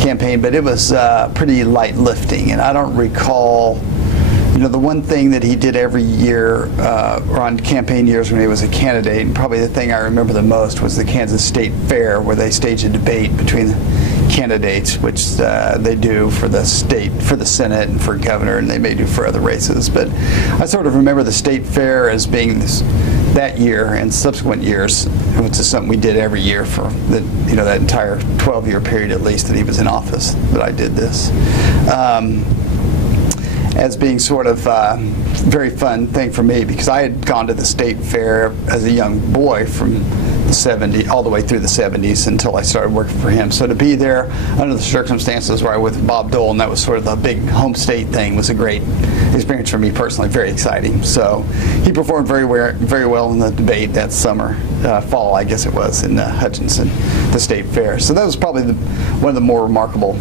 campaign, but it was pretty light lifting, and I don't recall, the one thing that he did every year, or on campaign years when he was a candidate, and probably the thing I remember the most, was the Kansas State Fair, where they stage a debate between the candidates, which they do for the state, for the Senate and for governor, and they may do for other races. But I sort of remember the State Fair as being this that year and subsequent years, which is something we did every year for the, that entire 12-year period at least that he was in office, that I did this. As being sort of a very fun thing for me, because I had gone to the state fair as a young boy from the 70s, all the way through the 70s until I started working for him. So to be there under the circumstances where I was with Bob Dole, and that was sort of the big home state thing, was a great experience for me personally, very exciting. So he performed very well in the debate that summer, fall I guess it was, in Hutchinson, the state fair. So that was probably one of the more remarkable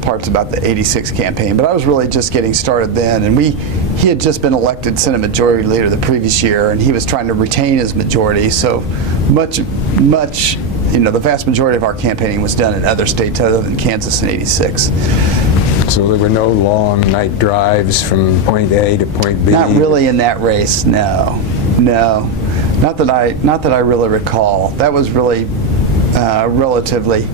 parts about the '86 campaign. But I was really just getting started then, and he had just been elected Senate Majority Leader the previous year, and he was trying to retain his majority. So much, the vast majority of our campaigning was done in other states other than Kansas in '86. So there were no long night drives from point A to point B? Not really in that race, no. Not that I really recall. That was really relatively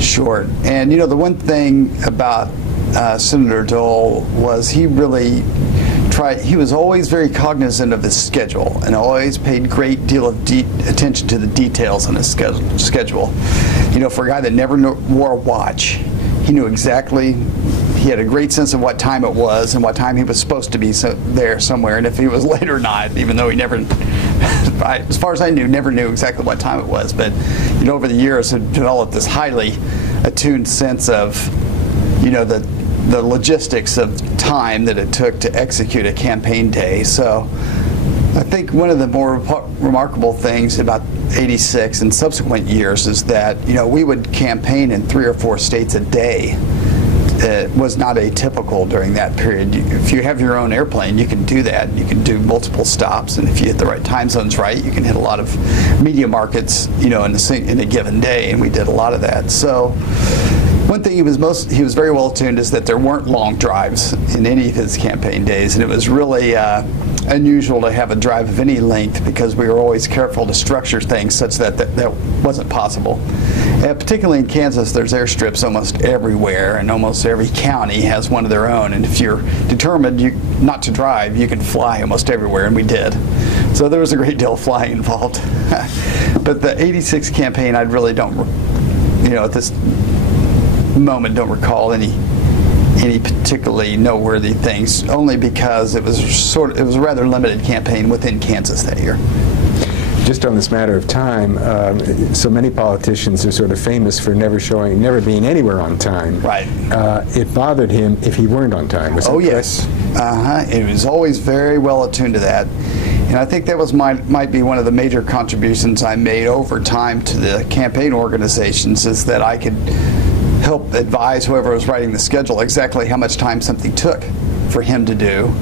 short. And the one thing about Senator Dole was he was always very cognizant of his schedule and always paid great deal of attention to the details on his schedule. For a guy that never wore a watch, he knew exactly, he had a great sense of what time it was and what time he was supposed to be there somewhere, and if he was late or not, even though he never, as far as I knew, never knew exactly what time it was. But over the years had developed this highly attuned sense of the logistics of time that it took to execute a campaign day. So I think one of the more remarkable things about '86 and subsequent years is that we would campaign in 3 or 4 states a day. It was not atypical during that period. If you have your own airplane, you can do that. You can do multiple stops, and if you hit the right time zones right, you can hit a lot of media markets, in a given day, and we did a lot of that. So one thing he was very well attuned is that there weren't long drives in any of his campaign days, and it was really unusual to have a drive of any length because we were always careful to structure things such that that wasn't possible. And particularly in Kansas, there's airstrips almost everywhere, and almost every county has one of their own. And if you're determined not to drive, you can fly almost everywhere, and we did. So there was a great deal of flying involved. But the '86 campaign, I really don't, at this moment, don't recall any particularly noteworthy things, only because it was a rather limited campaign within Kansas that year. Just on this matter of time, so many politicians are sort of famous for never being anywhere on time. Right. It bothered him if he weren't on time. Was that yes. It was always very well attuned to that. And I think that was might be one of the major contributions I made over time to the campaign organizations, is that I could help advise whoever was writing the schedule exactly how much time something took for him to do,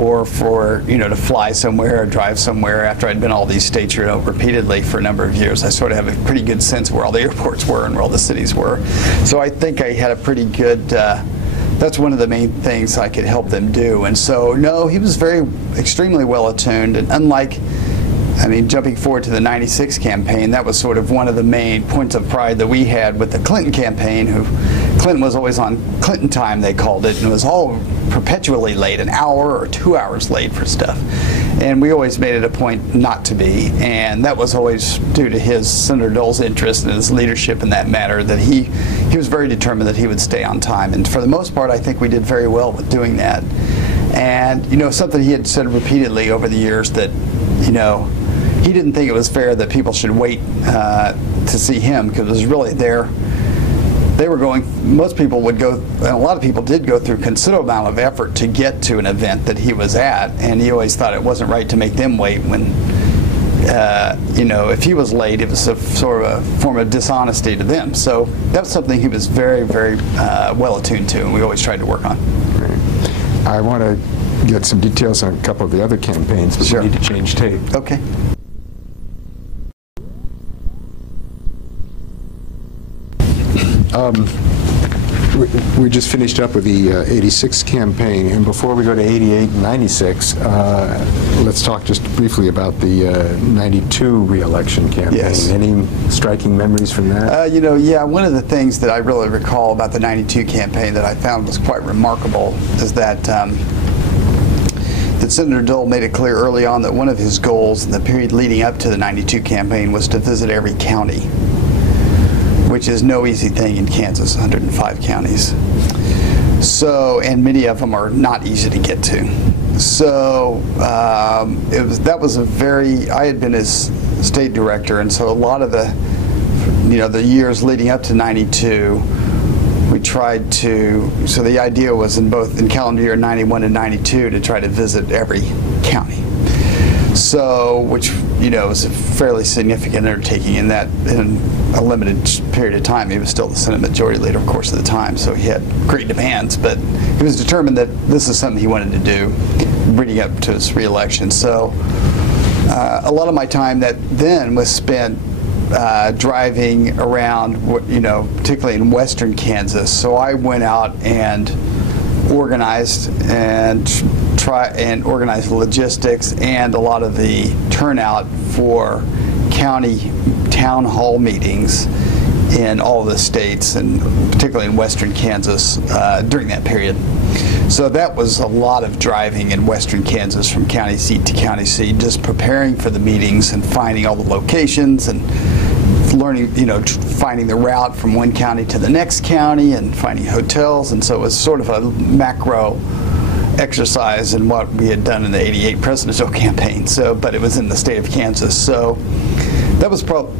or for to fly somewhere or drive somewhere. After I'd been all these states repeatedly for a number of years, I sort of have a pretty good sense of where all the airports were and where all the cities were. So I think I had a pretty good, that's one of the main things I could help them do. And so no, he was extremely well attuned, and unlike, jumping forward to the '96 campaign, that was sort of one of the main points of pride that we had with the Clinton campaign. Clinton was always on Clinton time, they called it, and it was all perpetually late, an hour or 2 hours late for stuff. And we always made it a point not to be, and that was always due to Senator Dole's interest and his leadership in that matter, that he was very determined that he would stay on time. And for the most part, I think we did very well with doing that. And something he had said repeatedly over the years, that he didn't think it was fair that people should wait to see him, because it was really most people would go, and a lot of people did go through considerable amount of effort to get to an event that he was at, and he always thought it wasn't right to make them wait when, if he was late, it was a sort of a form of dishonesty to them. So that was something he was very, very well attuned to, and we always tried to work on. Right. I want to get some details on a couple of the other campaigns, but sure. We need to change tape. Okay. We just finished up with the '86 campaign, and before we go to '88 and '96, let's talk just briefly about the '92 re-election campaign. Yes. Any striking memories from that? Yeah, one of the things that I really recall about the '92 campaign that I found was quite remarkable is that that Senator Dole made it clear early on that one of his goals in the period leading up to the '92 campaign was to visit every county, which is no easy thing in Kansas, 105 counties. So, and many of them are not easy to get to. So that was a very, I had been his state director, and so a lot of the, the years leading up to '92, we tried to, so the idea was in calendar year 91 and 92 to try to visit every county. So, which, was a fairly significant undertaking in a limited period of time. He was still the Senate Majority Leader, of course, at the time, so he had great demands, but he was determined that this is something he wanted to do, leading up to his re-election. So, a lot of my time then was spent driving around, particularly in western Kansas. So I went out and organized organized logistics and a lot of the turnout for county town hall meetings in all the states, and particularly in western Kansas during that period. So that was a lot of driving in western Kansas from county seat to county seat, just preparing for the meetings and finding all the locations and learning, finding the route from one county to the next county and finding hotels. And so it was sort of a macro exercise in what we had done in the '88 presidential campaign. So, but it was in the state of Kansas. So that was probably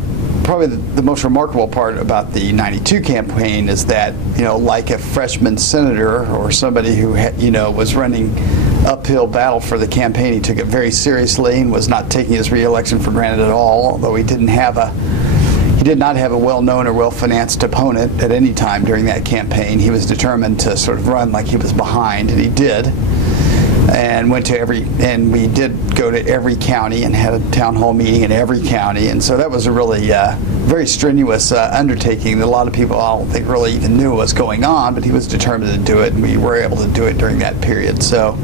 the most remarkable part about the '92 campaign is that, like a freshman senator or somebody who was running uphill battle for the campaign, he took it very seriously and was not taking his re-election for granted at all, although he did not have a well-known or well-financed opponent at any time during that campaign. He was determined to sort of run like he was behind, and he did. And we did go to every county and had a town hall meeting in every county, and so that was a really very strenuous undertaking that a lot of people, I don't think, really even knew what was going on, but he was determined to do it, and we were able to do it during that period. So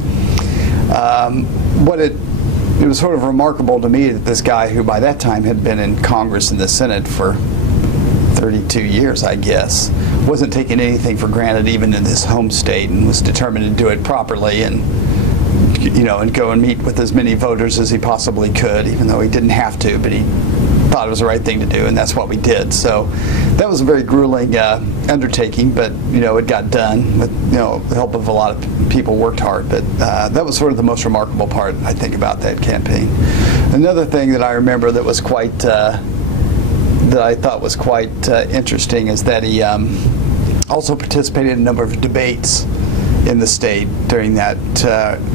it was sort of remarkable to me that this guy, who by that time had been in Congress and the Senate for 32 years, I guess, wasn't taking anything for granted even in his home state, and was determined to do it properly and go and meet with as many voters as he possibly could, even though he didn't have to, but he thought it was the right thing to do, and that's what we did. So that was a very grueling undertaking, but it got done with the help of a lot of people. Worked hard, but that was sort of the most remarkable part, I think, about that campaign. Another thing that I remember that was quite that I thought was quite interesting is that he also participated in a number of debates in the state during that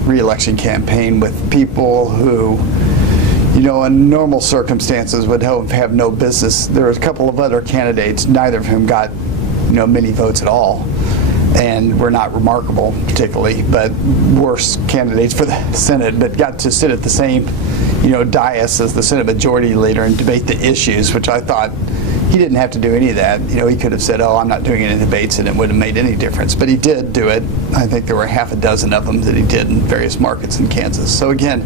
re-election campaign with people who, in normal circumstances would have no business. There were a couple of other candidates, neither of whom got, many votes at all, and were not remarkable particularly, but worse candidates for the Senate, but got to sit at the same, dais as the Senate Majority Leader and debate the issues, which I thought he didn't have to do any of that. He could have said, "Oh, I'm not doing any debates," and it wouldn't have made any difference. But he did do it. I think there were half a dozen of them that he did in various markets in Kansas. So again,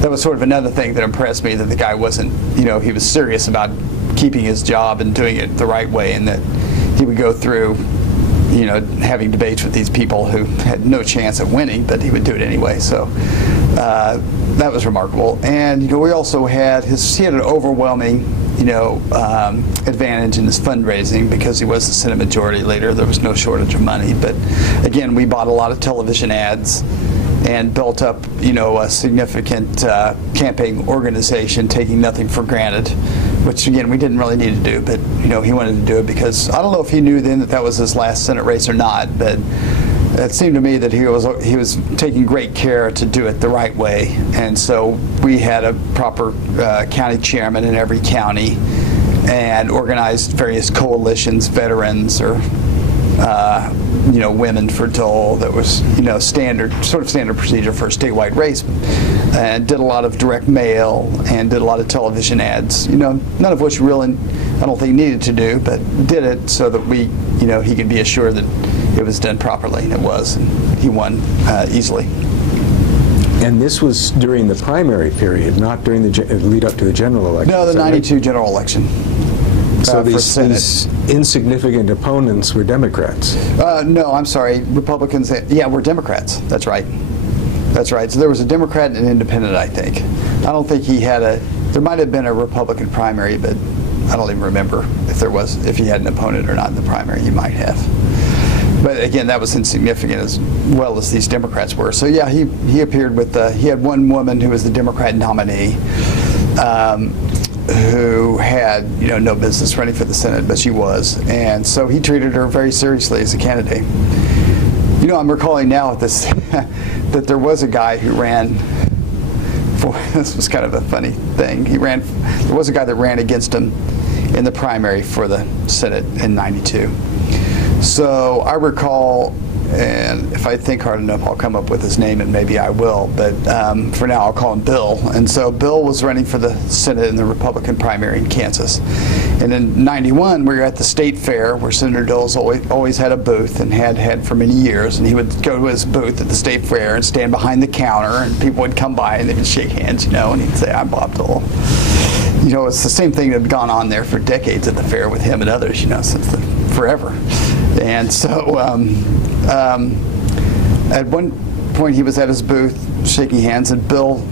that was sort of another thing that impressed me, that the guy wasn't, he was serious about keeping his job and doing it the right way, and that he would go through, having debates with these people who had no chance of winning, but he would do it anyway. So that was remarkable. And we also had he had an overwhelming advantage in his fundraising because he was the Senate Majority Leader. There was no shortage of money. But again, we bought a lot of television ads and built up, a significant campaign organization, taking nothing for granted, which again we didn't really need to do, but he wanted to do it because I don't know if he knew then that was his last Senate race or not, but it seemed to me that he was taking great care to do it the right way. And so we had a proper county chairman in every county and organized various coalitions, veterans or Women for Dole, that was standard procedure for a statewide race, and did a lot of direct mail and did a lot of television ads, none of which really I don't think needed to do, but did it so that we he could be assured that it was done properly, and it was, and he won easily. And this was during the primary period, not during the lead up to the general election. No, the '92 general election. So these insignificant opponents were Democrats? No, I'm sorry, Republicans. Yeah, were Democrats. That's right. That's right. So there was a Democrat and an independent, I think. I don't think he had there might have been a Republican primary, but I don't even remember if he had an opponent or not in the primary. He might have. But again, that was insignificant as well as these Democrats were. So yeah, he appeared with, he had one woman who was the Democrat nominee, who had, no business running for the Senate, but she was. And so he treated her very seriously as a candidate. I'm recalling now at this that there was a guy who ran for, this was kind of a funny thing. There was a guy that ran against him in the primary for the Senate in '92. So I recall, and if I think hard enough, I'll come up with his name, and maybe I will, but for now I'll call him Bill. And so Bill was running for the Senate in the Republican primary in Kansas. And in '91, we were at the state fair where Senator Dole's always had a booth and had for many years. And he would go to his booth at the state fair and stand behind the counter, and people would come by and they would shake hands, and he'd say, "I'm Bob Dole." It's the same thing that had gone on there for decades at the fair with him and others, since forever. And so at one point he was at his booth shaking hands, and Bill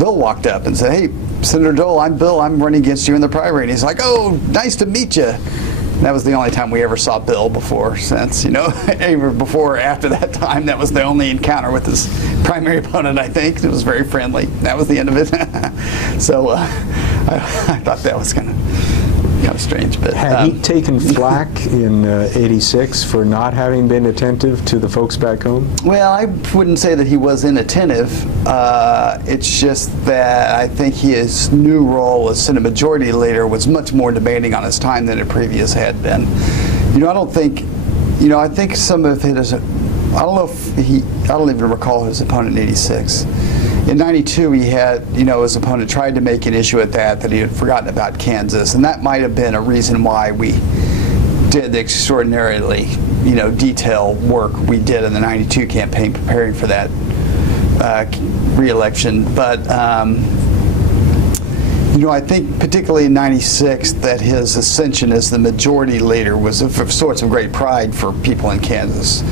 walked up and said, "Hey, Senator Dole, I'm Bill. I'm running against you in the primary." And he's like, "Oh, nice to meet you." And that was the only time we ever saw Bill since, even before or after that time. That was the only encounter with his primary opponent, I think. It was very friendly. That was the end of it. So I thought that was kind of strange. But had he taken flack in '86 for not having been attentive to the folks back home? Well, I wouldn't say that he was inattentive. It's just that I think his new role as Senate Majority Leader was much more demanding on his time than it previous had been. I don't think, I think some of it is, I don't even recall his opponent in '86. In '92, he had, his opponent tried to make an issue at that he had forgotten about Kansas, and that might have been a reason why we did the extraordinarily, detailed work we did in the '92 campaign preparing for that re-election. But I think particularly in '96 that his ascension as the majority leader was a source of great pride for people in Kansas.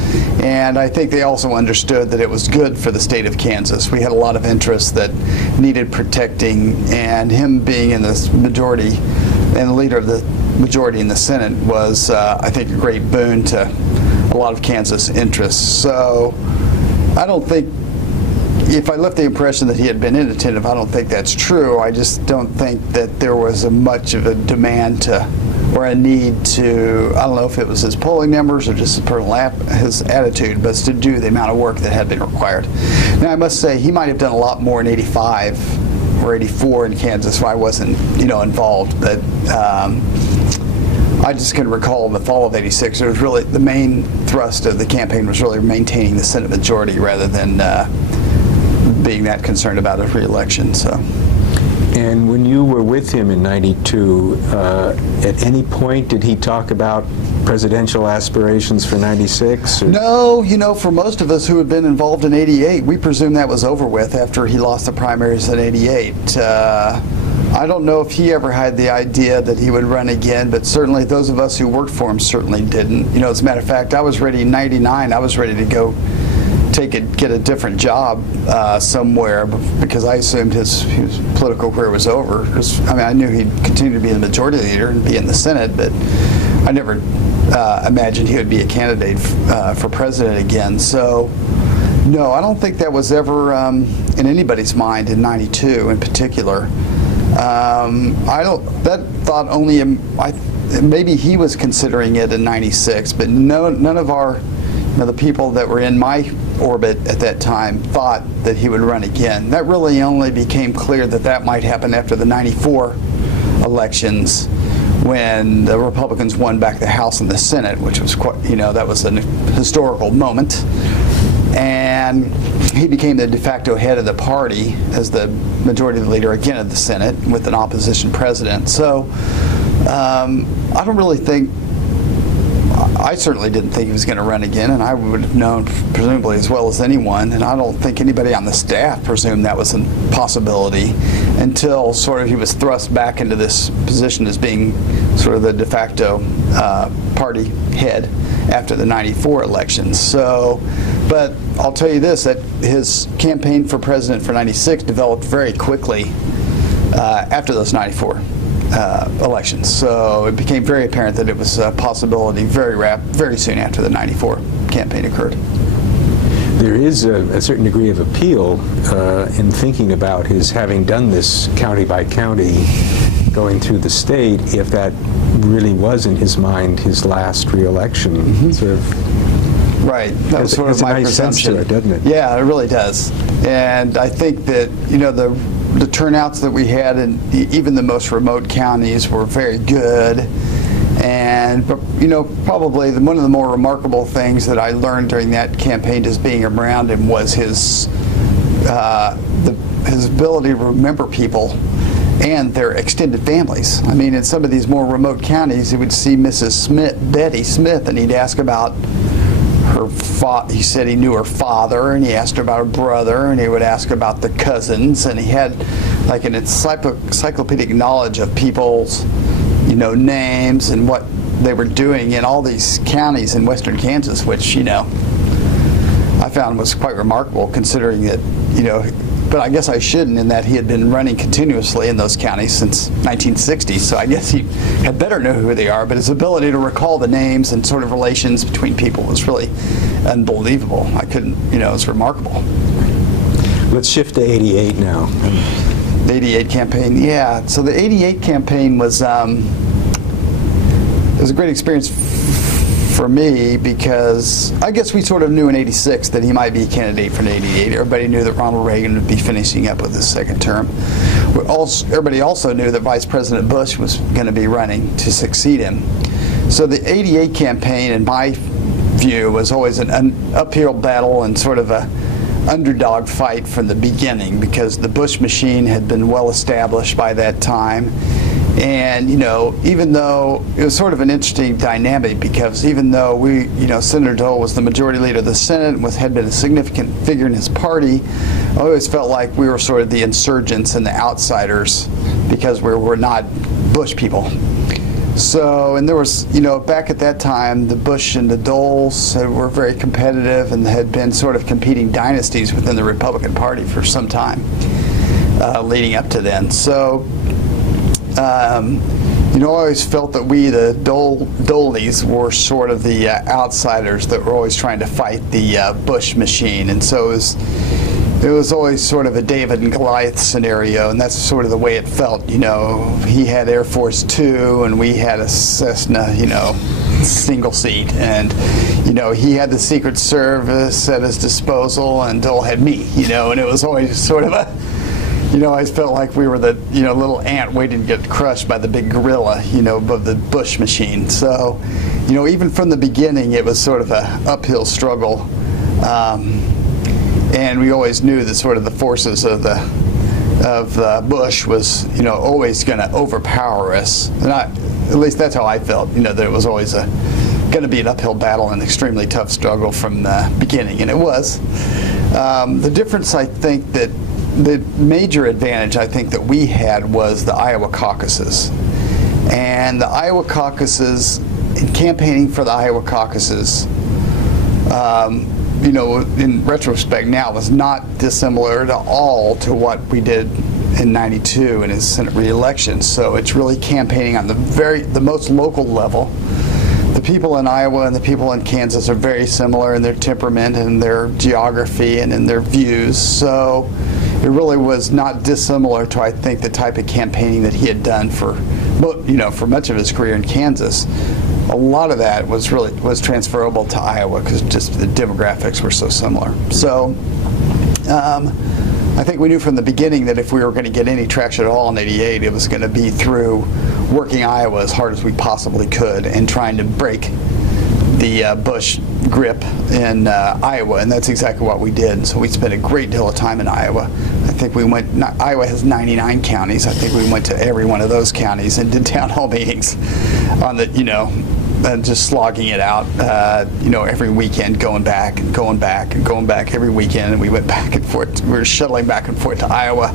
And I think they also understood that it was good for the state of Kansas. We had a lot of interests that needed protecting, and him being in the majority and the leader of the majority in the Senate was, I think, a great boon to a lot of Kansas interests. So I don't think, if I left the impression that he had been inattentive, I don't think that's true. I just don't think that there was much of a demand or a need to, I don't know if it was his polling numbers or just his attitude, but to do the amount of work that had been required. Now, I must say, he might have done a lot more in '85 or '84 in Kansas where I wasn't, involved. But I just can recall in the fall of '86, it was really the main thrust of the campaign was really maintaining the Senate majority rather than being that concerned about a re-election. So. And when you were with him in '92, at any point did he talk about presidential aspirations for '96? No, for most of us who had been involved in '88, we presume that was over with after he lost the primaries in '88. I don't know if he ever had the idea that he would run again, but certainly those of us who worked for him certainly didn't. As a matter of fact, I was ready in '99. I was ready to go get a different job somewhere because I assumed his political career was over. I knew he'd continue to be the majority leader and be in the Senate, but I never imagined he would be a candidate for president again. So, no, I don't think that was ever in anybody's mind in '92 in particular. That thought only, maybe he was considering it in '96, but none of our, the people that were in my orbit at that time thought that he would run again. That really only became clear that might happen after the '94 elections when the Republicans won back the House and the Senate, which was quite, that was a historical moment. And he became the de facto head of the party as the majority leader again of the Senate with an opposition president. So I don't really think, I certainly didn't think he was going to run again, and I would have known presumably as well as anyone, and I don't think anybody on the staff presumed that was a possibility until sort of he was thrust back into this position as being sort of the de facto party head after the '94 elections. So But I'll tell you this, that his campaign for president for 96 developed very quickly after those 94 elections. So it became very apparent that it was a possibility very soon after the 94 campaign occurred. There is a certain degree of appeal in thinking about his having done this county by county, going through the state, if that really was in his mind his last re-election. Mm-hmm. Sort of, right, that was sort of my nice presumption. Sense to it, doesn't it? Yeah, it really does. And I think that, you know, the turnouts that we had in even the most remote counties were very good. And, you know, probably one of the more remarkable things that I learned during that campaign, just being around him, was his ability to remember people and their extended families. I mean, in some of these more remote counties, he would see Mrs. Smith, Betty Smith, and he'd ask about her he said he knew her father, and he asked her about her brother, and he would ask about the cousins, and he had like an encyclopedic knowledge of people's, you know, names and what they were doing in all these counties in western Kansas, which, you know, I found was quite remarkable, considering that, you know, but I guess I shouldn't, in that he had been running continuously in those counties since 1960, so I guess he had better know who they are, but his ability to recall the names and sort of relations between people was really unbelievable. I couldn't, you know, it's remarkable. Let's shift to 88 now. The 88 campaign, yeah. So the 88 campaign was it was a great experience for me, because I guess we sort of knew in 86 that he might be a candidate for 88. Everybody knew that Ronald Reagan would be finishing up with his second term. Everybody also knew that Vice President Bush was going to be running to succeed him. So the 88 campaign, in my view, was always an uphill battle and sort of a underdog fight from the beginning, because the Bush machine had been well established by that time. And, you know, even though it was sort of an interesting dynamic, because even though Senator Dole was the majority leader of the Senate and had been a significant figure in his party, I always felt like we were sort of the insurgents and the outsiders, because we were not Bush people. So, and there was, you know, back at that time, the Bush and the Doles were very competitive and had been sort of competing dynasties within the Republican Party for some time leading up to then. So, you know, I always felt that we, the Doleys, were sort of the outsiders that were always trying to fight the Bush machine. And so it was always sort of a David and Goliath scenario, and that's sort of the way it felt. You know, he had Air Force Two, and we had a Cessna, you know, single seat, and, you know, he had the Secret Service at his disposal, and Dole had me, you know, and it was always sort of a, you know, I felt like we were the, you know, little ant waiting to get crushed by the big gorilla, you know, of the Bush machine. So, you know, even from the beginning, it was sort of a uphill struggle. And we always knew that sort of the forces of the Bush was, you know, always going to overpower us. And at least that's how I felt, you know, that it was always going to be an uphill battle and extremely tough struggle from the beginning, and it was. The difference, I think, that the major advantage I think that we had was the Iowa caucuses. And the Iowa caucuses, in campaigning for the Iowa caucuses, you know, in retrospect now, was not dissimilar at all to what we did in '92 in his Senate re-election. So it's really campaigning on the most local level. The people in Iowa and the people in Kansas are very similar in their temperament and their geography and in their views. So it really was not dissimilar to, I think, the type of campaigning that he had done for much of his career in Kansas. A lot of that was transferable to Iowa, because just the demographics were so similar. So I think we knew from the beginning that if we were going to get any traction at all in '88, it was going to be through working Iowa as hard as we possibly could and trying to break the Bush grip in Iowa, and that's exactly what we did. So we spent a great deal of time in Iowa. I think we went, Iowa has 99 counties. I think we went to every one of those counties and did town hall meetings on the, you know, just slogging it out, you know, every weekend, going back and going back and going back every weekend, and we went back and forth. We were shuttling back and forth to Iowa.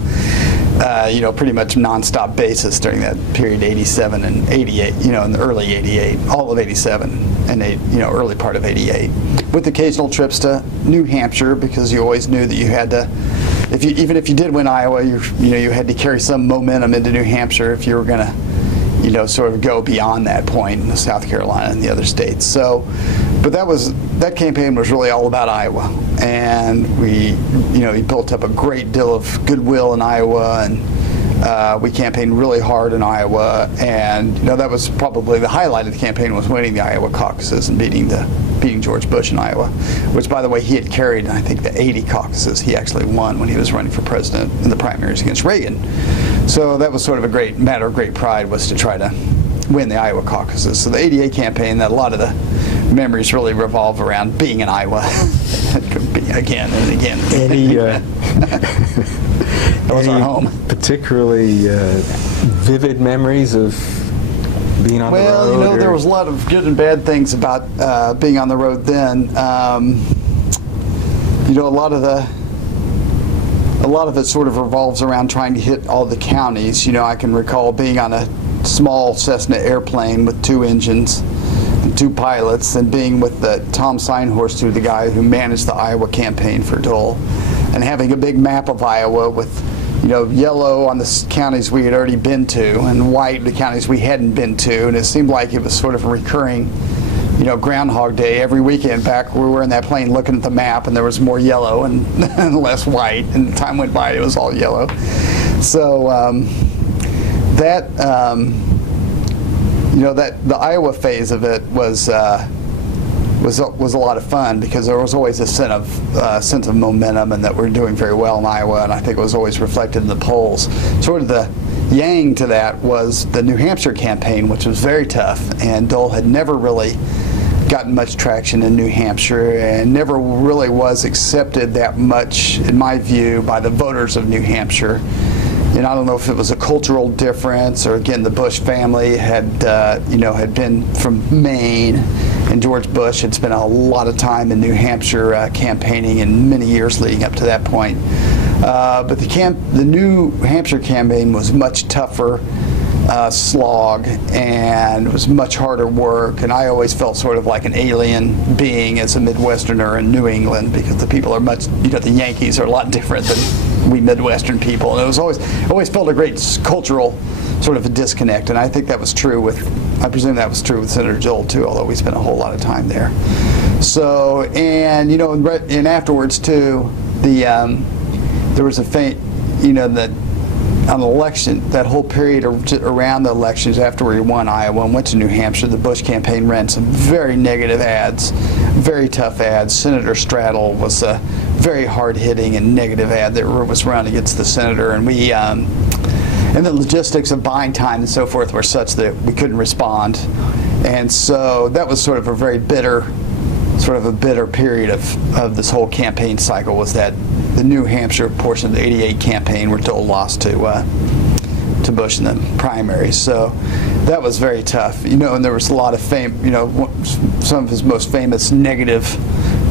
pretty much nonstop basis during that period, 87 and 88, in the early 88, all of 87 and early part of 88, with occasional trips to New Hampshire, because you always knew that you had to, even if you did win Iowa, you had to carry some momentum into New Hampshire if you were going to, sort of go beyond that point in South Carolina and the other states. So, but that campaign was really all about Iowa, and he built up a great deal of goodwill in Iowa, and we campaigned really hard in Iowa, and that was probably the highlight of the campaign, was winning the Iowa caucuses and beating George Bush in Iowa, which, by the way, he had carried, I think, the 80 caucuses he actually won when he was running for president in the primaries against Reagan. So that was sort of a matter of great pride, was to try to win the Iowa caucuses. So the 88 campaign, that a lot of the memories really revolve around being in Iowa again and again. That was our home. Particularly vivid memories of being on the road? Well, there was a lot of good and bad things about being on the road then. A lot of it sort of revolves around trying to hit all the counties. I can recall being on a small Cessna airplane with 2 engines and 2 pilots, and being with Tom Seinhorst, who the guy who managed the Iowa campaign for Dole, and having a big map of Iowa with yellow on the counties we had already been to, and white the counties we hadn't been to, and it seemed like it was sort of a recurring, Groundhog Day every weekend. Back we were in that plane looking at the map, and there was more yellow and, and less white, and the time went by, it was all yellow. So the Iowa phase of it was a lot of fun, because there was always a sense of momentum, and that we're doing very well in Iowa, and I think it was always reflected in the polls. Sort of the yang to that was the New Hampshire campaign, which was very tough, and Dole had never really gotten much traction in New Hampshire, and never really was accepted that much, in my view, by the voters of New Hampshire. And I don't know if it was a cultural difference, or again, the Bush family had been from Maine, and George Bush had spent a lot of time in New Hampshire campaigning in many years leading up to that point. But the New Hampshire campaign was much tougher slog, and it was much harder work, and I always felt sort of like an alien being as a Midwesterner in New England, because the people are much, the Yankees are a lot different than we Midwestern people, and it was always felt a great cultural sort of a disconnect, and I think that was true I presume that was true with Senator Dole too, although we spent a whole lot of time there. So, and and afterwards too, there was a that on the election, that whole period around the elections after we won Iowa and went to New Hampshire, the Bush campaign ran some very negative ads, very tough ads. Senator Straddle was a very hard-hitting and negative ad that was run against the senator, and and the logistics of buying time and so forth were such that we couldn't respond. And so that was sort of a very bitter period of this whole campaign cycle, was that the New Hampshire portion of the 88 campaign where Dole lost to Bush in the primaries. So that was very tough, and there was a lot of some of his most famous negative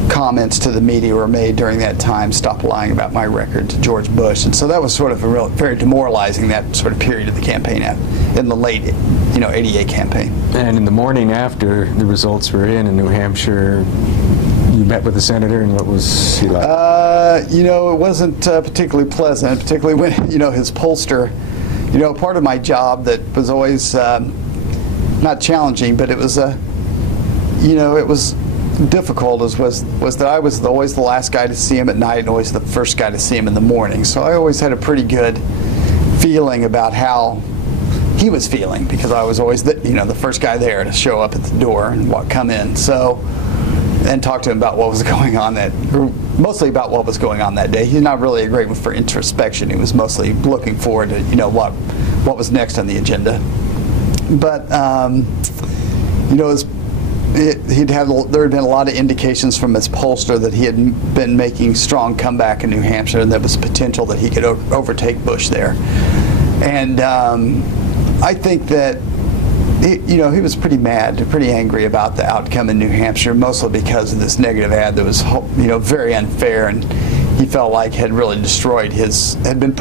comments to the media were made during that time. Stop lying about my record to George Bush. And so that was sort of very demoralizing, that sort of period of the campaign in the late 88 campaign. And in the morning after the results were in New Hampshire, you met with the senator, and what was he like? It wasn't particularly pleasant, particularly when, his pollster, part of my job that was always not challenging, but it was it was difficult, was that I was always the last guy to see him at night and always the first guy to see him in the morning. So I always had a pretty good feeling about how he was feeling, because I was always the first guy there to show up at the door and come in. So, and talk to him about what was going on mostly about what was going on that day. He's not really a great one for introspection. He was mostly looking forward to what was next on the agenda. But there had been a lot of indications from his pollster that he had been making strong comeback in New Hampshire, and there was potential that he could overtake Bush there. And I think that he was pretty mad, pretty angry about the outcome in New Hampshire, mostly because of this negative ad that was very unfair, and he felt like had really destroyed had been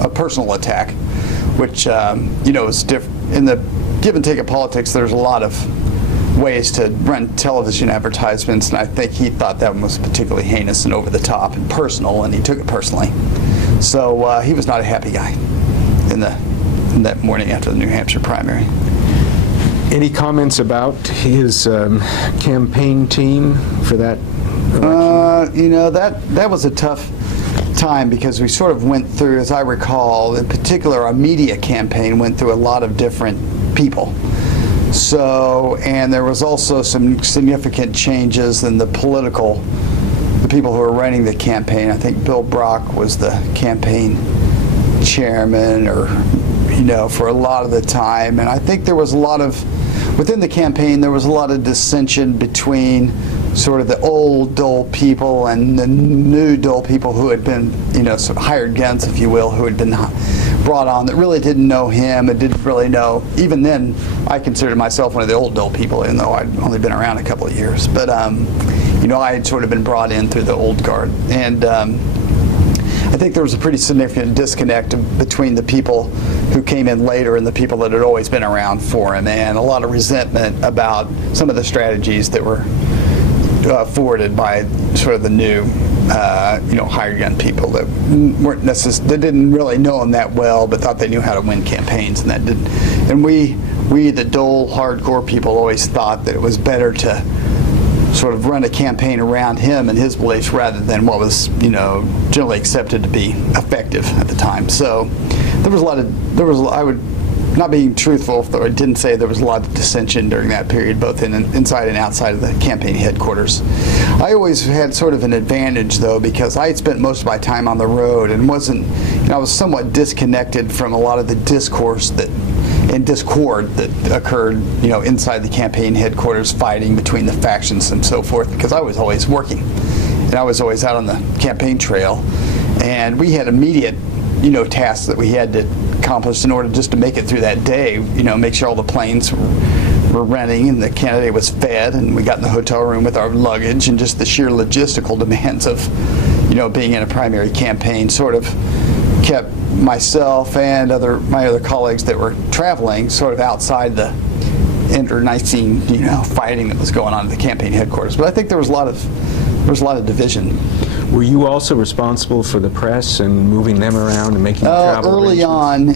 a personal attack, which is different. In the give and take of politics, there's a lot of ways to run television advertisements, and I think he thought that one was particularly heinous and over the top and personal, and he took it personally. So he was not a happy guy in that morning after the New Hampshire primary. Any comments about his campaign team for that election? That was a tough time because we sort of went through, as I recall, in particular, our media campaign went through a lot of different people. So, and there was also some significant changes in the people who were running the campaign. I think Bill Brock was the campaign chairman, or for a lot of the time. And I think there was within the campaign, there was a lot of dissension between sort of the old Dole people and the new Dole people who had been, sort of hired guns, if you will, who had been brought on that really didn't know him and didn't really know. Even then, I considered myself one of the old Dole people, even though I'd only been around a couple of years. But, I had sort of been brought in through the old guard. And I think there was a pretty significant disconnect between the people who came in later and the people that had always been around for him, and a lot of resentment about some of the strategies that were forwarded by sort of the new, hired gun people that weren't that didn't really know him that well, but thought they knew how to win campaigns, and that didn't. And we the Dole hardcore people always thought that it was better to sort of run a campaign around him and his beliefs rather than what was, generally accepted to be effective at the time. So I would, not being truthful, though I didn't say there was a lot of dissension during that period, both inside and outside of the campaign headquarters. I always had sort of an advantage, though, because I had spent most of my time on the road and I was somewhat disconnected from a lot of the discourse and discord that occurred, inside the campaign headquarters, fighting between the factions and so forth, because I was always working, and I was always out on the campaign trail, and we had immediate, tasks that we had to accomplish in order just to make it through that day, make sure all the planes were running and the candidate was fed, and we got in the hotel room with our luggage, and just the sheer logistical demands of, being in a primary campaign sort of kept myself and my other colleagues that were traveling sort of outside the internecine, fighting that was going on at the campaign headquarters. But I think there was a lot of division. Were you also responsible for the press and moving them around and making travel early on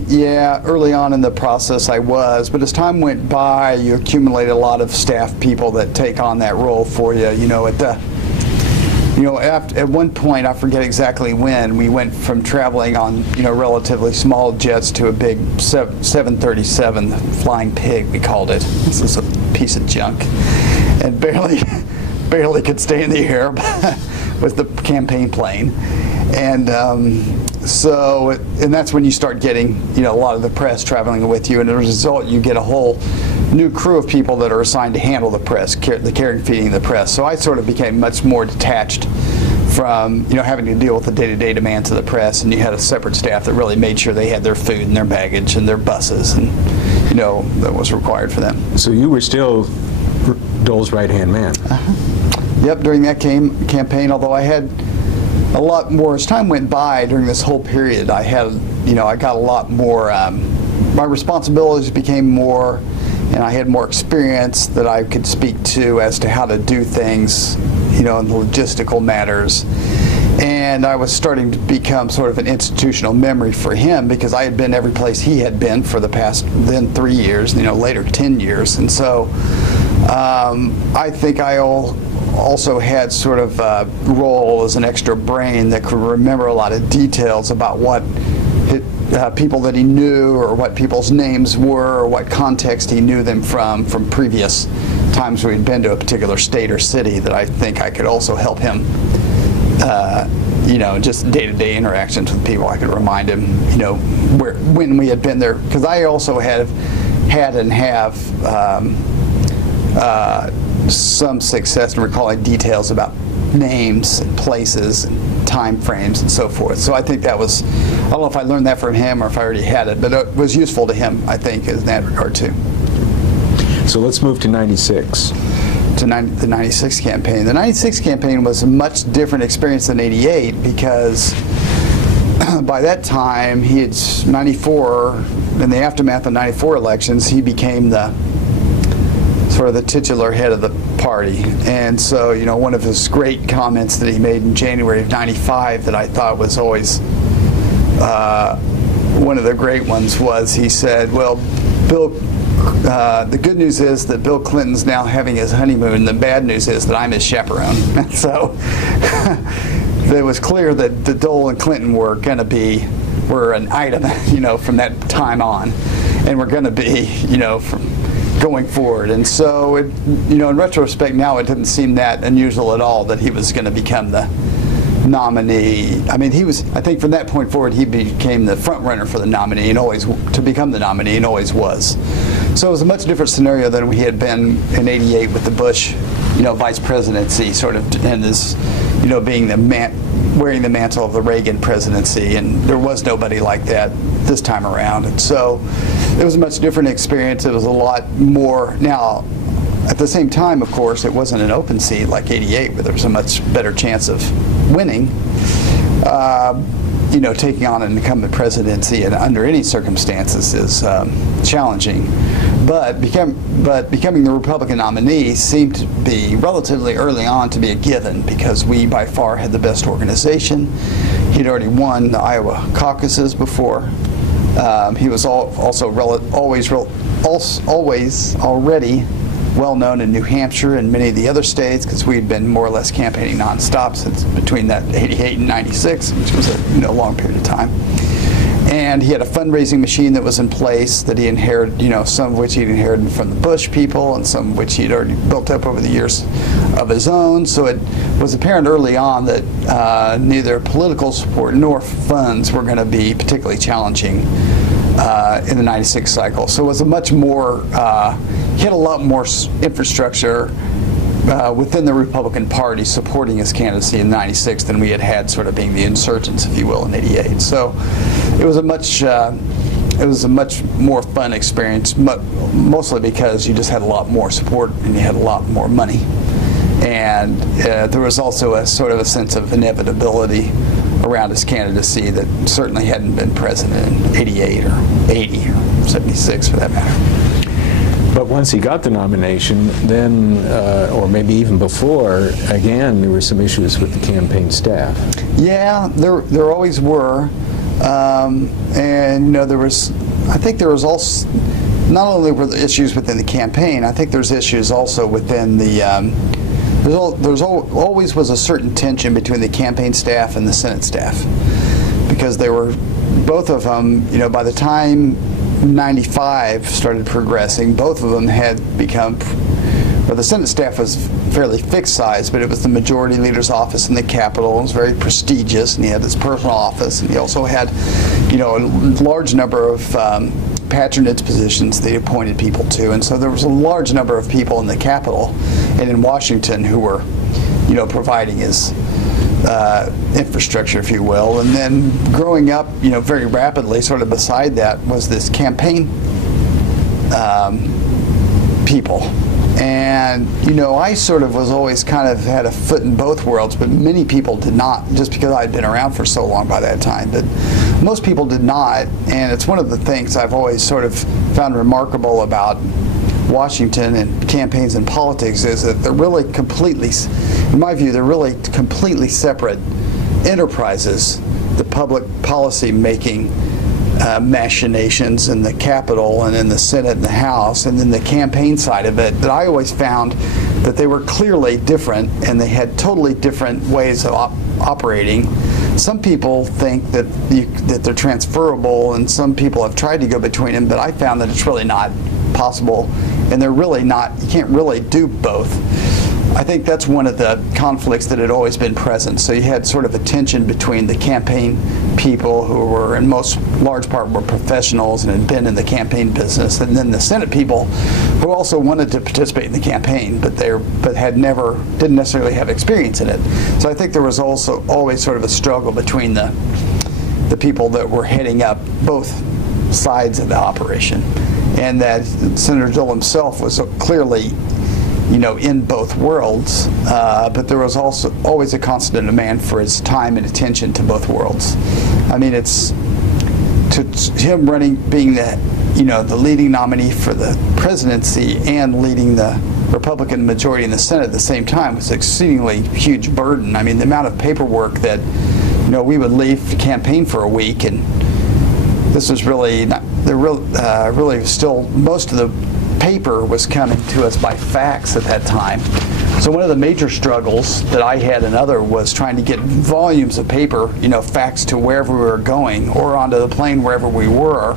in the process I was, but as time went by, you accumulate a lot of staff people that take on that role for you. At one point, I forget exactly when, we went from traveling on, relatively small jets to a big 737, the Flying Pig, we called it. This is a piece of junk, and barely could stay in the air with the campaign plane. And and that's when you start getting, a lot of the press traveling with you, and as a result, you get a whole new crew of people that are assigned to handle the press, the care and feeding the press. So I sort of became much more detached from, having to deal with the day-to-day demands of the press, and you had a separate staff that really made sure they had their food and their baggage and their buses, and, that was required for them. So you were still Dole's right-hand man. Yep, during that campaign, although I had a lot more, as time went by during this whole period, I got a lot more, my responsibilities became more, and I had more experience that I could speak to as to how to do things, in the logistical matters. And I was starting to become sort of an institutional memory for him, because I had been every place he had been for the past, then 3 years, later 10 years. And so I think I also had sort of a role as an extra brain that could remember a lot of details about what people that he knew, or what people's names were, or what context he knew them from previous times we'd been to a particular state or city, that I think I could also help him, just day-to-day interactions with people. I could remind him, when we had been there, because I also had and have some success in recalling details about names and places and time frames and so forth. So I think that was, I don't know if I learned that from him or if I already had it, but it was useful to him, I think, in that regard too. So let's move to 96. to the 96 campaign. The 96 campaign was a much different experience than 88 because by that time, he had 94, in the aftermath of 94 elections, he became the sort of the titular head of the party. And so, you know, one of his great comments that he made in January of 95 that I thought was always one of the great ones was he said, well, Bill, the good news is that Bill Clinton's now having his honeymoon. The bad news is that I'm his chaperone. So it was clear that the Dole and Clinton were an item, you know, from that time on, and were going to be, you know, from going forward. And so, you know, in retrospect now, it didn't seem that unusual at all that he was going to become the nominee. I mean, I think from that point forward, he became the front runner for the nominee and always, to become the nominee, and always was. So it was a much different scenario than we had been in '88 with the Bush, you know, vice presidency, sort of, and this, you know, being wearing the mantle of the Reagan presidency, and there was nobody like that this time around. And so it was a much different experience. It was a lot more. Now, at the same time, of course, it wasn't an open seat like '88, where there was a much better chance of winning. You know, taking on an incumbent presidency and under any circumstances is challenging. But becoming the Republican nominee seemed to be relatively early on to be a given because we by far had the best organization. He'd already won the Iowa caucuses before. He was also always already well known in New Hampshire and many of the other states because we'd been more or less campaigning nonstop since between that '88 and '96, which was a long period of time. And he had a fundraising machine that was in place that he inherited, you know, some of which he'd inherited from the Bush people and some of which he'd already built up over the years of his own. So it was apparent early on that neither political support nor funds were going to be particularly challenging in the '96 cycle. So it was a much more, he had a lot more infrastructure within the Republican Party supporting his candidacy in '96 than we had sort of being the insurgents, if you will, in '88. So it was a much more fun experience, mostly because you just had a lot more support and you had a lot more money. And there was also a sort of a sense of inevitability around his candidacy that certainly hadn't been present in '88 or '80 or '76 for that matter. But once he got the nomination, then, or maybe even before, again, there were some issues with the campaign staff. Yeah, there always were. And, you know, I think there was also, not only were the issues within the campaign, I think there's issues also within the, always was a certain tension between the campaign staff and the Senate staff. Because they were, both of them, you know, by the time 95 started progressing, both of them had become, well, the Senate staff was fairly fixed size, but it was the majority leader's office in the Capitol. It was very prestigious, and he had his personal office, and he also had, you know, a large number of patronage positions that he appointed people to, and so there was a large number of people in the Capitol and in Washington who were, you know, providing his infrastructure, if you will. And then growing up, you know, very rapidly, sort of beside that, was this campaign people. And, you know, I sort of was always kind of had a foot in both worlds, but many people did not, just because I'd been around for so long by that time. But most people did not, and it's one of the things I've always sort of found remarkable about Washington and campaigns and politics is that they're really completely, in my view, they're really completely separate enterprises. The public policy making machinations in the Capitol and in the Senate and the House, and then the campaign side of it, that I always found that they were clearly different and they had totally different ways of operating. Some people think that they're transferable, and some people have tried to go between them, but I found that it's really not possible, and they're really not, you can't really do both. I think that's one of the conflicts that had always been present. So you had sort of a tension between the campaign people, who were in most large part were professionals and had been in the campaign business, and then the Senate people who also wanted to participate in the campaign, but didn't necessarily have experience in it. So I think there was also always sort of a struggle between the people that were heading up both sides of the operation, and that Senator Dole himself was clearly in both worlds, but there was also always a constant demand for his time and attention to both worlds. I mean, it's to him being the leading nominee for the presidency and leading the Republican majority in the Senate at the same time was an exceedingly huge burden. I mean, the amount of paperwork that we would leave to campaign for a week, and this was really not, really still most of the paper was coming to us by fax at that time. So one of the major struggles that I had and other was trying to get volumes of paper, faxed to wherever we were going or onto the plane wherever we were,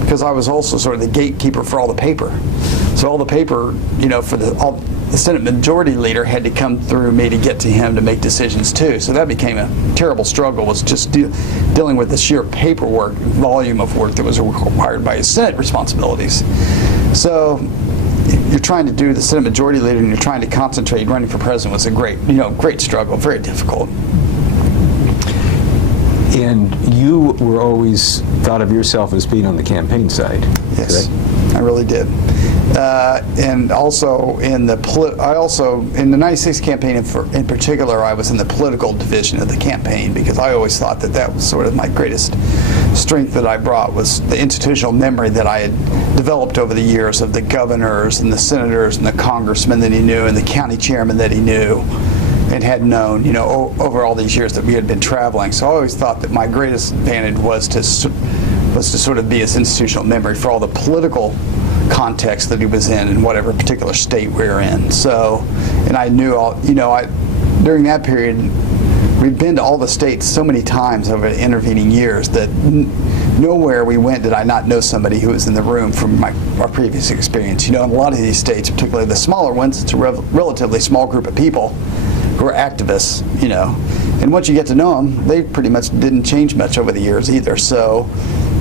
because I was also sort of the gatekeeper for all the paper. So all the paper, for the Senate Majority Leader had to come through me to get to him to make decisions too. So that became a terrible struggle, was just dealing with the sheer paperwork, volume of work that was required by his Senate responsibilities. So you're trying to do the Senate Majority Leader and you're trying to concentrate. Running for president was a great struggle, very difficult. And you were always thought of yourself as being on the campaign side. Yes, correct? I really did. And also in the 96 campaign in particular, I was in the political division of the campaign, because I always thought that was sort of my greatest strength that I brought, was the institutional memory that I had developed over the years of the governors and the senators and the congressmen that he knew and the county chairman that he knew and had known, over all these years that we had been traveling. So I always thought that my greatest advantage was to sort of be his institutional memory for all the political context that he was in whatever particular state we were in. So, and I knew during that period, we'd been to all the states so many times over the intervening years that nowhere we went did I not know somebody who was in the room from our previous experience. In a lot of these states, particularly the smaller ones, it's a relatively small group of people who are activists, and once you get to know them, they pretty much didn't change much over the years either. So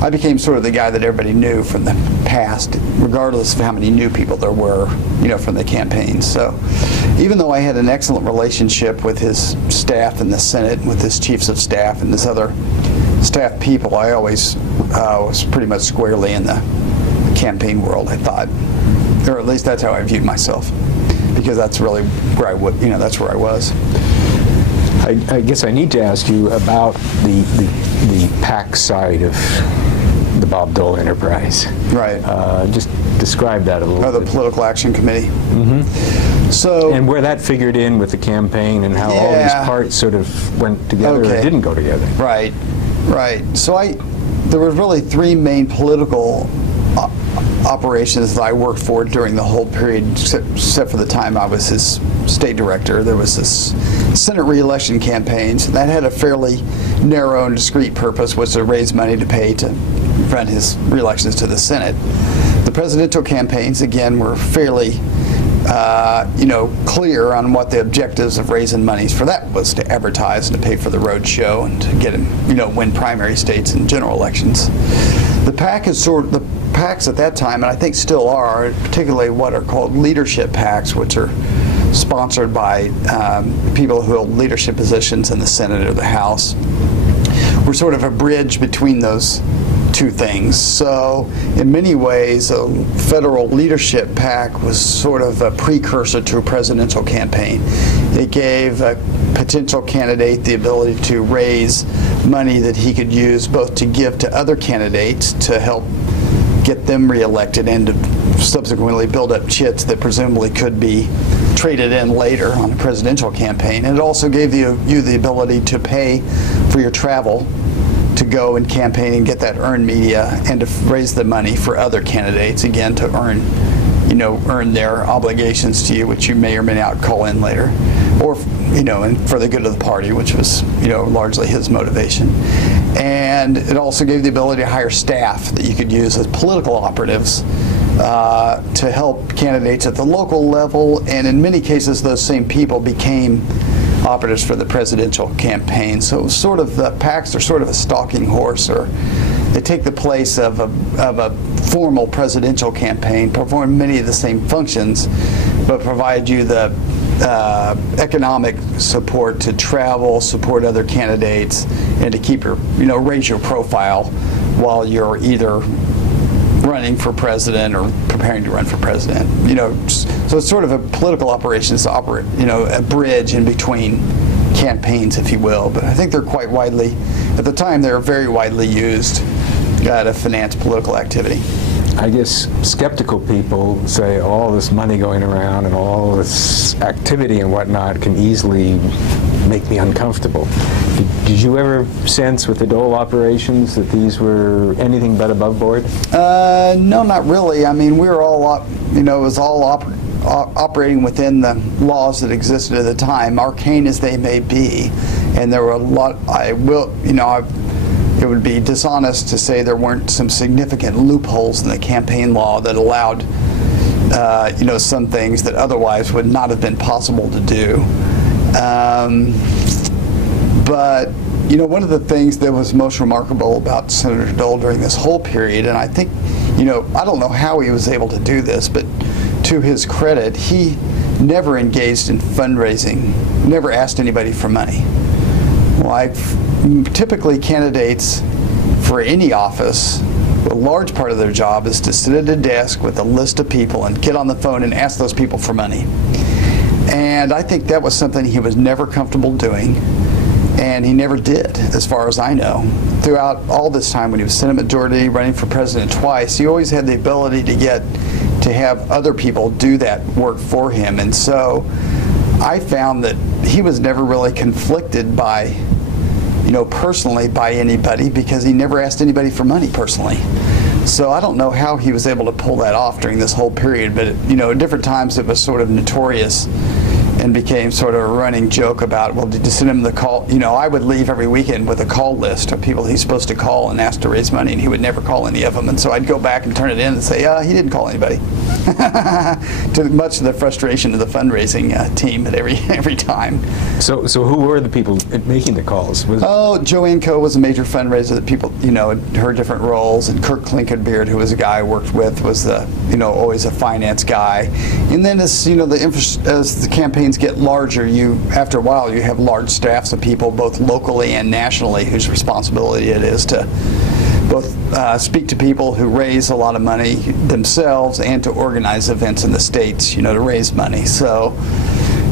I became sort of the guy that everybody knew from the past, regardless of how many new people there were, from the campaign. So even though I had an excellent relationship with his staff in the Senate, with his chiefs of staff and his other staff people, I always was pretty much squarely in the campaign world, I thought. Or at least that's how I viewed myself, because that's really where that's where I was. I guess I need to ask you about the PAC side of the Bob Dole enterprise. Right. Just describe that a little bit. The Political Action Committee. Mm-hmm. So, and where that figured in with the campaign and how all these parts sort of went together or didn't go together. Right. Right. So there were really three main political operations that I worked for during the whole period, except for the time I was his state director. There was this Senate re-election campaigns, and that had a fairly narrow and discrete purpose, was to raise money to pay to run his re-elections to the Senate. The presidential campaigns, again, were fairly clear on what the objectives of raising monies for that was: to advertise and to pay for the road show and to get him, win primary states and general elections. The PACs at that time, and I think still are, particularly what are called leadership PACs, which are sponsored by people who hold leadership positions in the Senate or the House, were sort of a bridge between those two things. So in many ways, a federal leadership PAC was sort of a precursor to a presidential campaign. It gave a potential candidate the ability to raise money that he could use both to give to other candidates to help get them reelected and to subsequently build up chits that presumably could be traded in later on a presidential campaign. And it also gave you the ability to pay for your travel to go and campaign and get that earned media and to raise the money for other candidates, again, to earn their obligations to you, which you may or may not call in later, or and for the good of the party, which was largely his motivation. And it also gave the ability to hire staff that you could use as political operatives to help candidates at the local level, and in many cases those same people became operatives for the presidential campaign. So it was sort of, the PACs are sort of a stalking horse, or they take the place of a formal presidential campaign, perform many of the same functions, but provide you the economic support to travel, support other candidates, and to keep your, raise your profile while you're either running for president or preparing to run for president. You know, so it's sort of a political operation to operate, you know, a bridge in between campaigns, if you will. But I think they're quite widely, at the time, they were very widely used to finance political activity. I guess skeptical people say all this money going around and all this activity and whatnot can easily make me uncomfortable. Did you ever sense with the Dole operations that these were anything but above board? No, not really. I mean, we were all, you know, it was all operating within the laws that existed at the time, arcane as they may be. And there were a lot, it would be dishonest to say there weren't some significant loopholes in the campaign law that allowed, you know, some things that otherwise would not have been possible to do. But, you know, one of the things that was most remarkable about Senator Dole during this whole period, and I think, you know, I don't know how he was able to do this, but to his credit, he never engaged in fundraising, never asked anybody for money. Like, typically candidates for any office, a large part of their job is to sit at a desk with a list of people and get on the phone and ask those people for money. And I think that was something he was never comfortable doing, and he never did, as far as I know. Throughout all this time when he was Senate Majority, running for president twice, he always had the ability to have other people do that work for him. And so I found that he was never really conflicted by, you know, personally by anybody, because he never asked anybody for money personally. So I don't know how he was able to pull that off during this whole period, but, you know, at different times it was sort of notorious and became sort of a running joke about, well, did you send him the call? You know, I would leave every weekend with a call list of people he's supposed to call and ask to raise money, and he would never call any of them. And so I'd go back and turn it in and say, he didn't call anybody. To much of the frustration of the fundraising team at every time. So who were the people making the calls? Joanne Coe was a major fundraiser that people, you know, her different roles, and Kirk Klinkenbeard, who was a guy I worked with, was the, you know, always a finance guy. And then as, you know, as the campaigns get larger, after a while you have large staffs of people, both locally and nationally, whose responsibility it is to both speak to people who raise a lot of money themselves and to organize events in the states, you know, to raise money. So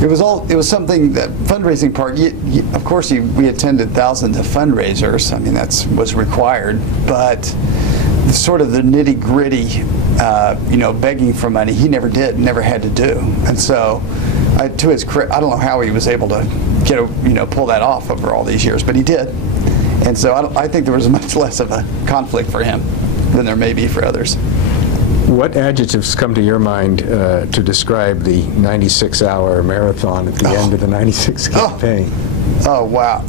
it was something, that fundraising part, of course we attended thousands of fundraisers. I mean, that was required, but sort of the nitty gritty, you know, begging for money, he never did, never had to do. And so to his credit, I don't know how he was able to pull that off over all these years, but he did. And so I think there was much less of a conflict for him than there may be for others. What adjectives come to your mind to describe the 96-hour marathon at the end of the 96 campaign? Oh, wow.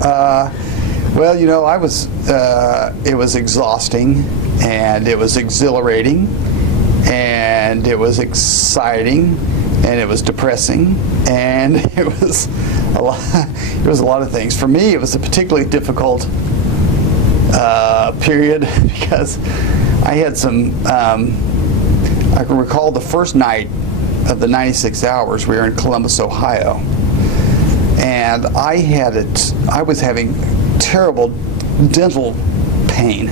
Well, you know, it was exhausting, and it was exhilarating, and it was exciting, and it was depressing, and it was a lot of things. For me, it was a particularly difficult period because I had some, I can recall the first night of the 96 hours, we were in Columbus, Ohio, and I was having terrible dental pain.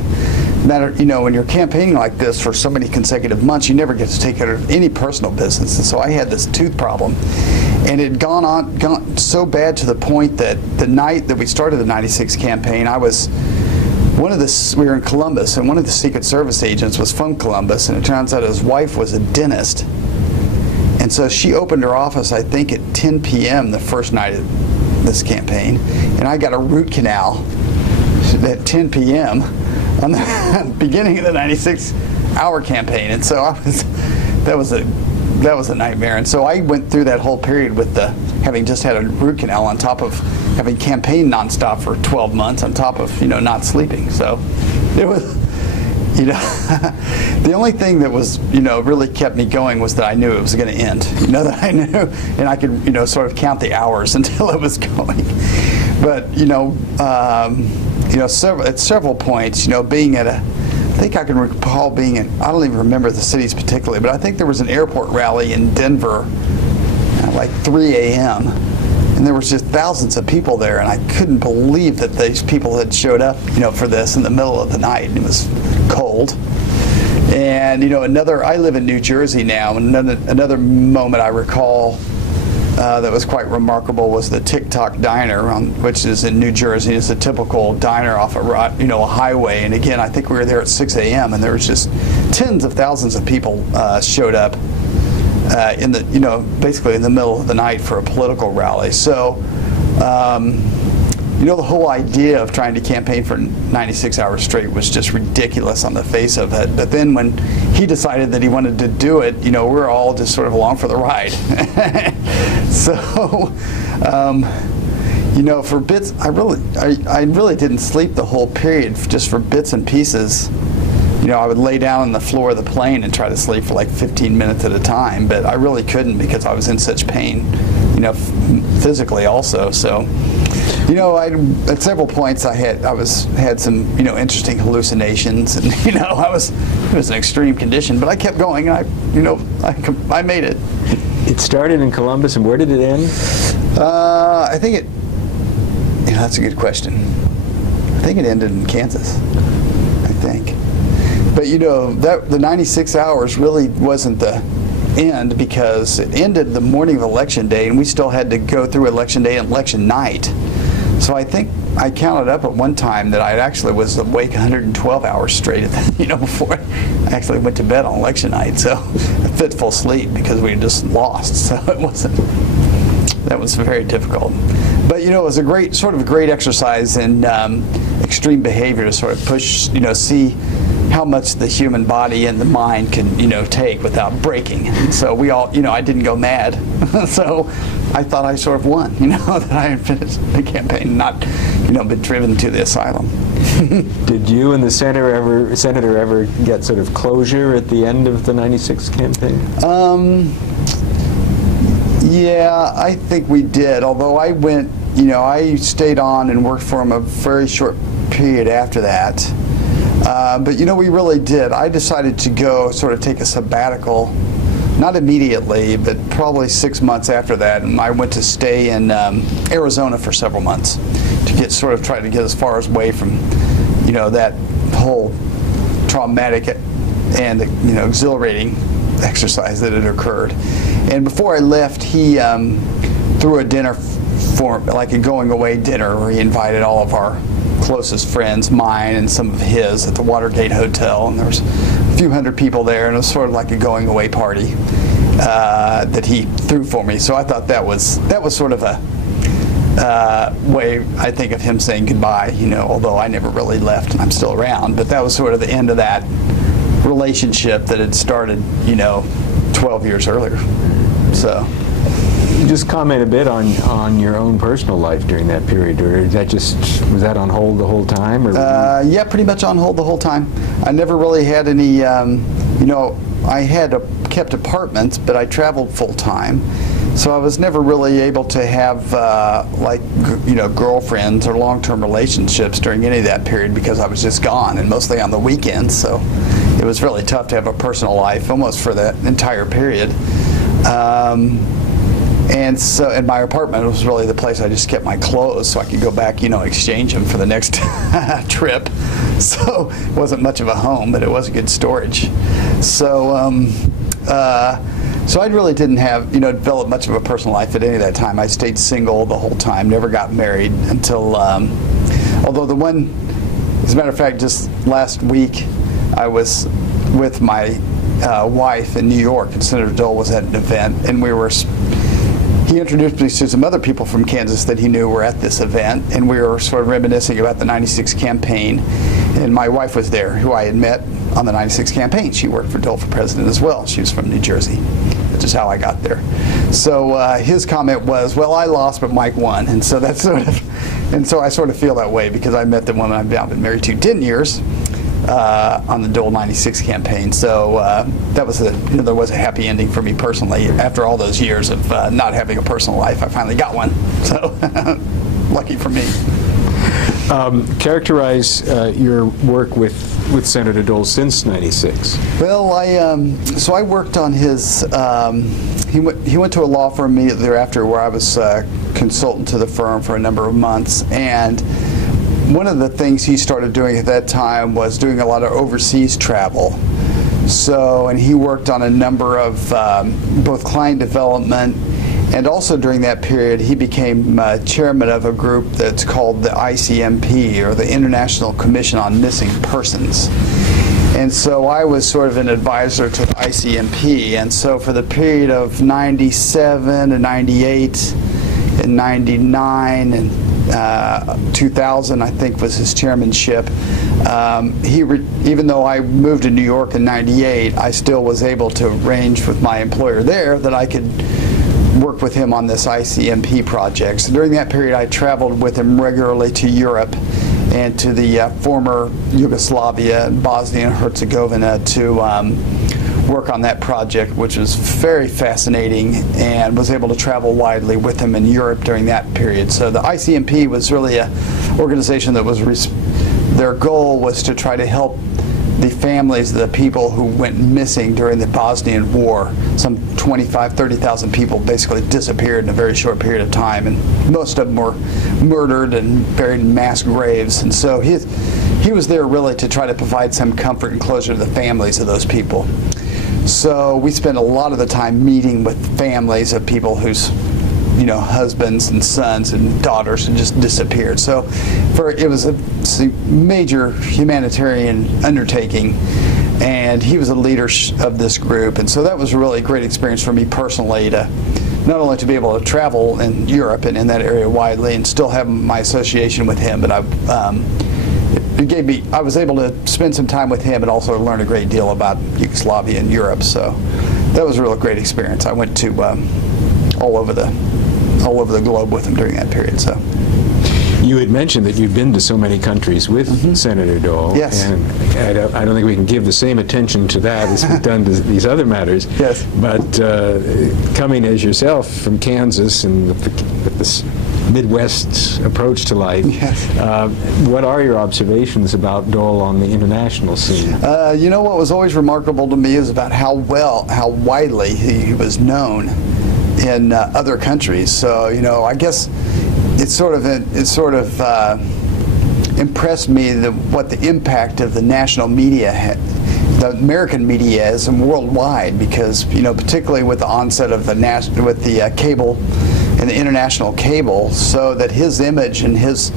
You know, when you're campaigning like this for so many consecutive months, you never get to take care of any personal business. And so I had this tooth problem, and it had gone so bad to the point that the night that we started the 96 campaign, we were in Columbus, and one of the Secret Service agents was from Columbus, and it turns out his wife was a dentist. And so she opened her office, I think, at 10 p.m. the first night of this campaign, and I got a root canal at 10 p.m. on the beginning of the 96-hour campaign. And so that was a nightmare. And so I went through that whole period with having just had a root canal on top of having campaigned nonstop for 12 months on top of, you know, not sleeping. So it was, you know, the only thing that was, you know, really kept me going was that I knew it was going to end. You know, that I knew, and I could, you know, sort of count the hours until it was going. But, you know, at several points, you know, being at I think I can recall being I don't even remember the cities particularly, but I think there was an airport rally in Denver at like 3 a.m. and there was just thousands of people there, and I couldn't believe that these people had showed up, you know, for this in the middle of the night, and it was cold. And I live in New Jersey now, and another moment I recall that was quite remarkable was the TikTok Diner, which is in New Jersey. It's a typical diner off a highway. And again, I think we were there at 6 a.m. and there was just tens of thousands of people showed up in the basically in the middle of the night for a political rally. So the whole idea of trying to campaign for 96 hours straight was just ridiculous on the face of it. But then when he decided that he wanted to do it, we're all just sort of along for the ride. So, for bits, I really didn't sleep the whole period, just for bits and pieces. I would lay down on the floor of the plane and try to sleep for like 15 minutes at a time, but I really couldn't because I was in such pain, physically also. So, at several points I had some interesting hallucinations, and it was an extreme condition, but I kept going. I made it. It started in Columbus, and where did it end? I think that's a good question. I think it ended in Kansas. I think. But the 96 hours really wasn't the end, because it ended the morning of Election Day, and we still had to go through Election Day and Election Night. So I think I counted up at one time that I actually was awake 112 hours straight before I actually went to bed on Election Night. So a fitful sleep because we had just lost. So that was very difficult. But it was a great exercise in extreme behavior to sort of push, see how much the human body and the mind can, take without breaking. And so we all, I didn't go mad. So I thought I sort of won, that I had finished the campaign, not, been driven to the asylum. Did you and the senator ever get sort of closure at the end of the 96 campaign? Yeah, I think we did. Although I went, I stayed on and worked for him a very short period after that. But we really did. I decided to go sort of take a sabbatical, not immediately, but probably 6 months after that. And I went to stay in Arizona for several months to try to get as far away from, that whole traumatic and exhilarating exercise that had occurred. And before I left, he threw a dinner for like a going away dinner where he invited all of our closest friends, mine and some of his, at the Watergate Hotel, and there was a few hundred people there, and it was sort of like a going away party that he threw for me. So I thought that was sort of a way, I think, of him saying goodbye, although I never really left and I'm still around. But that was sort of the end of that relationship that had started 12 years earlier. So just comment a bit on your own personal life during that period, or was that on hold the whole time? Or yeah, pretty much on hold the whole time. I never really had any, I had kept apartments, but I traveled full time, so I was never really able to have girlfriends or long-term relationships during any of that period because I was just gone, and mostly on the weekends. So it was really tough to have a personal life almost for that entire period. And my apartment was really the place I just kept my clothes so I could go back, exchange them for the next trip. So it wasn't much of a home, but it was a good storage. So, so I really didn't have, developed much of a personal life at any of that time. I stayed single the whole time, never got married until, although as a matter of fact, just last week I was with my wife in New York, and Senator Dole was at an event, and he introduced me to some other people from Kansas that he knew were at this event, and we were sort of reminiscing about the 96 campaign. And my wife was there, who I had met on the 96 campaign. She worked for Dole for president as well. She was from New Jersey, which is how I got there. So his comment was, well, I lost, but Mike won. And so that's so I sort of feel that way because I met the woman I've now been married to 10 years. On the Dole 96 campaign. So that was there was a happy ending for me personally. After all those years of not having a personal life, I finally got one. So lucky for me. Characterize your work with Senator Dole since '96. Well, so I worked on his. He went to a law firm immediately thereafter, where I was consultant to the firm for a number of months, and one of the things he started doing at that time was doing a lot of overseas travel So, and he worked on a number of both client development, and also during that period he became chairman of a group that's called the ICMP, or the International Commission on Missing Persons. And so I was sort of an advisor to the ICMP, and so for the period of 97 and 98 and 99 and 2000, I think, was his chairmanship. Even though I moved to New York in 98, I still was able to arrange with my employer there that I could work with him on this ICMP project. So during that period, I traveled with him regularly to Europe and to the former Yugoslavia, Bosnia and Herzegovina, to work on that project, which was very fascinating, and was able to travel widely with him in Europe during that period. So the ICMP was really an organization that was, their goal was to try to help the families of the people who went missing during the Bosnian War. Some 30,000 people basically disappeared in a very short period of time, and most of them were murdered and buried in mass graves. And so he was there really to try to provide some comfort and closure to the families of those people. So we spent a lot of the time meeting with families of people whose husbands and sons and daughters had just disappeared. So it was a major humanitarian undertaking, and he was a leader of this group. And so that was a really great experience for me personally, to not only to be able to travel in Europe and in that area widely and still have my association with him, but I was able to spend some time with him and also learn a great deal about Yugoslavia and Europe. So that was a real great experience. I went to all over the globe with him during that period. So you had mentioned that you'd been to so many countries with Senator Dole. Yes. And I don't think we can give the same attention to that as we've done to these other matters. Yes. But coming as yourself from Kansas and with this Midwest approach to life, yes. What are your observations about Dole on the international scene? What was always remarkable to me is about how widely he was known in other countries. So I guess it sort of impressed me what the impact of the national media, the American media, is worldwide, because particularly with the onset of the cable and the international cable, so that his image and his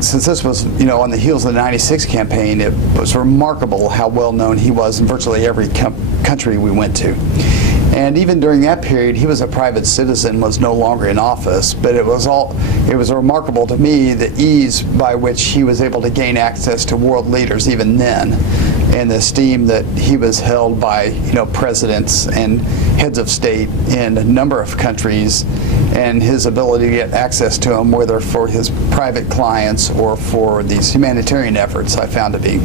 since this was on the heels of the '96 campaign, it was remarkable how well known he was in virtually every country we went to. And even during that period, he was a private citizen, was no longer in office, but it was remarkable to me the ease by which he was able to gain access to world leaders even then, and the esteem that he was held by presidents and heads of state in a number of countries, and his ability to get access to them, whether for his private clients or for these humanitarian efforts, I found to be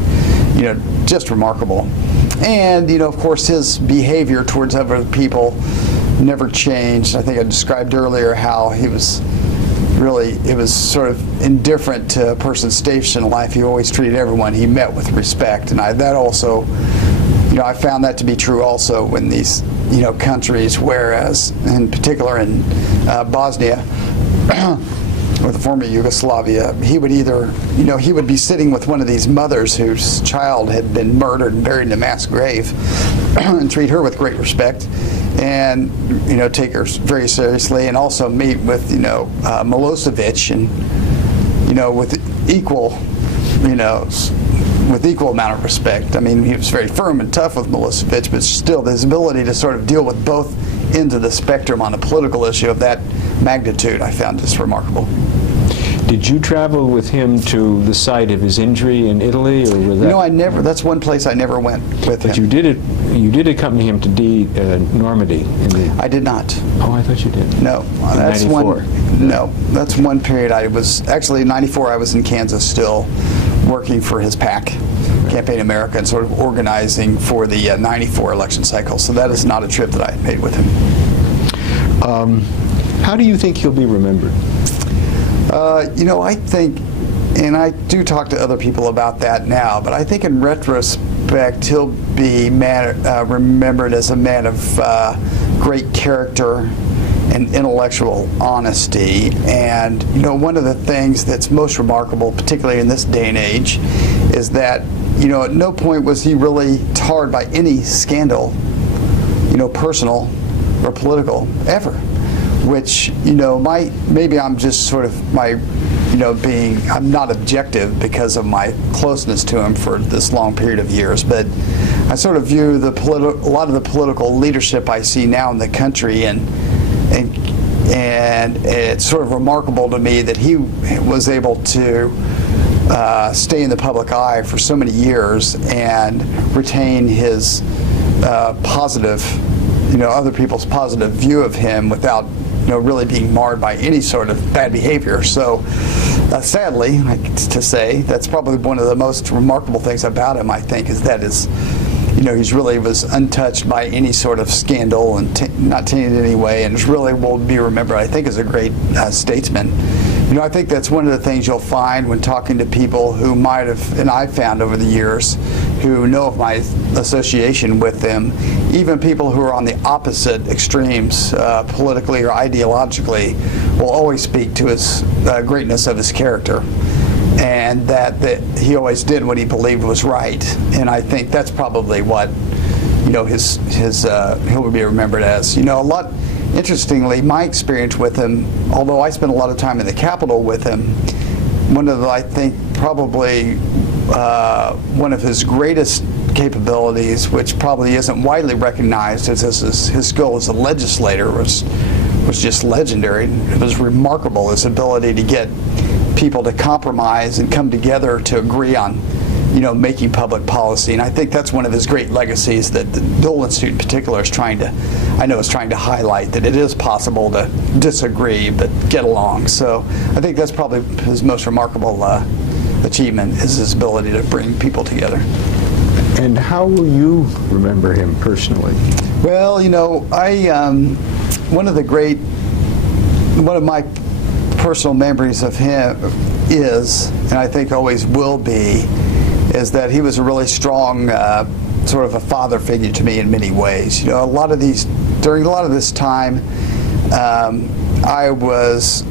just remarkable. And of course, his behavior towards other people never changed. I think I described earlier how it was sort of indifferent to a person's station in life. He always treated everyone he met with respect, and that also, I found that to be true also in these countries. Whereas, in particular in Bosnia, or the former Yugoslavia, he would he would be sitting with one of these mothers whose child had been murdered and buried in a mass grave, and treat her with great respect, and take her very seriously, and also meet with Milosevic, and with equal amount of respect. I mean, he was very firm and tough with Milosevic, but still his ability to sort of deal with both ends of the spectrum on a political issue of that magnitude, I found just remarkable. Did you travel with him to the site of his injury in Italy, or was that? I never. That's one place I never went with him. But you did accompany him to Normandy. I did not. Oh, I thought you did. No, that's 94. That's one period. I was actually in '94. I was in Kansas still, working for his PAC, Campaign America, and sort of organizing for the '94 election cycle. So that is not a trip that I had made with him. How do you think he'll be remembered? I think, and I do talk to other people about that now, but I think in retrospect he'll be remembered as a man of great character and intellectual honesty. And one of the things that's most remarkable, particularly in this day and age, is that, at no point was he really tarred by any scandal, personal or political, ever. Which, maybe I'm just sort of I'm not objective because of my closeness to him for this long period of years, but I sort of view a lot of the political leadership I see now in the country, and it's sort of remarkable to me that he was able to stay in the public eye for so many years and retain his positive, other people's positive view of him without really being marred by any sort of bad behavior. So sadly, to say, that's probably one of the most remarkable things about him, I think, is that he's really was untouched by any sort of scandal and not tainted in any way, and really will be remembered, I think, as a great statesman. I think that's one of the things you'll find when talking to people who might have, and I've found over the years, who know of my association with them, even people who are on the opposite extremes politically or ideologically, will always speak to his greatness of his character, and that he always did what he believed was right. And I think that's probably what he'll be remembered as. Interestingly, my experience with him, although I spent a lot of time in the Capitol with him, one of the, I think, probably one of his greatest capabilities, which probably isn't widely recognized, is his skill as a legislator was just legendary. It was remarkable, his ability to get people to compromise and come together to agree on making public policy. And I think that's one of his great legacies that the Dole Institute in particular is trying to highlight, that it is possible to disagree but get along. So I think that's probably his most remarkable achievement, is his ability to bring people together. And how will you remember him personally? Well, one of my personal memories of him is, and I think always will be, is that he was a really strong sort of a father figure to me in many ways. During a lot of this time, I was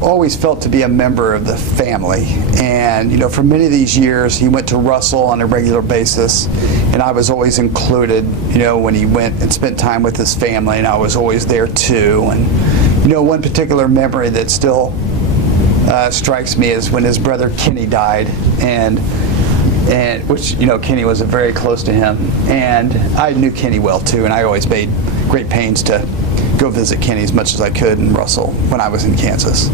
always felt to be a member of the family, and for many of these years he went to Russell on a regular basis, and I was always included when he went and spent time with his family, and I was always there too. And one particular memory that still strikes me is when his brother Kenny died, and which Kenny was very close to him, and I knew Kenny well too, and I always made great pains to go visit Kenny as much as I could in Russell when I was in Kansas.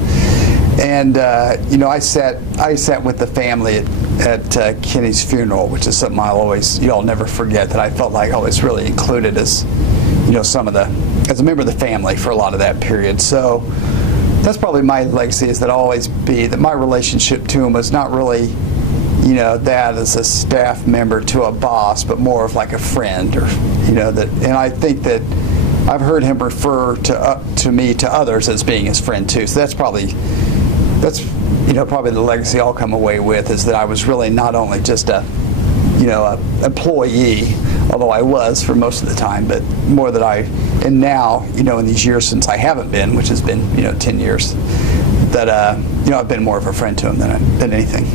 And I sat with the family at Kenny's funeral, which is something I'll never forget, that I felt like I was really included as as a member of the family for a lot of that period. So that's probably my legacy, is that I'll always be that my relationship to him was not really that as a staff member to a boss, but more of like a friend, or that. And I think that I've heard him refer to me to others as being his friend too. So that's probably the legacy I'll come away with, is that I was really not only just a employee, although I was for most of the time, but more that and now in these years since I haven't been, which has been 10 years, that I've been more of a friend to him than anything.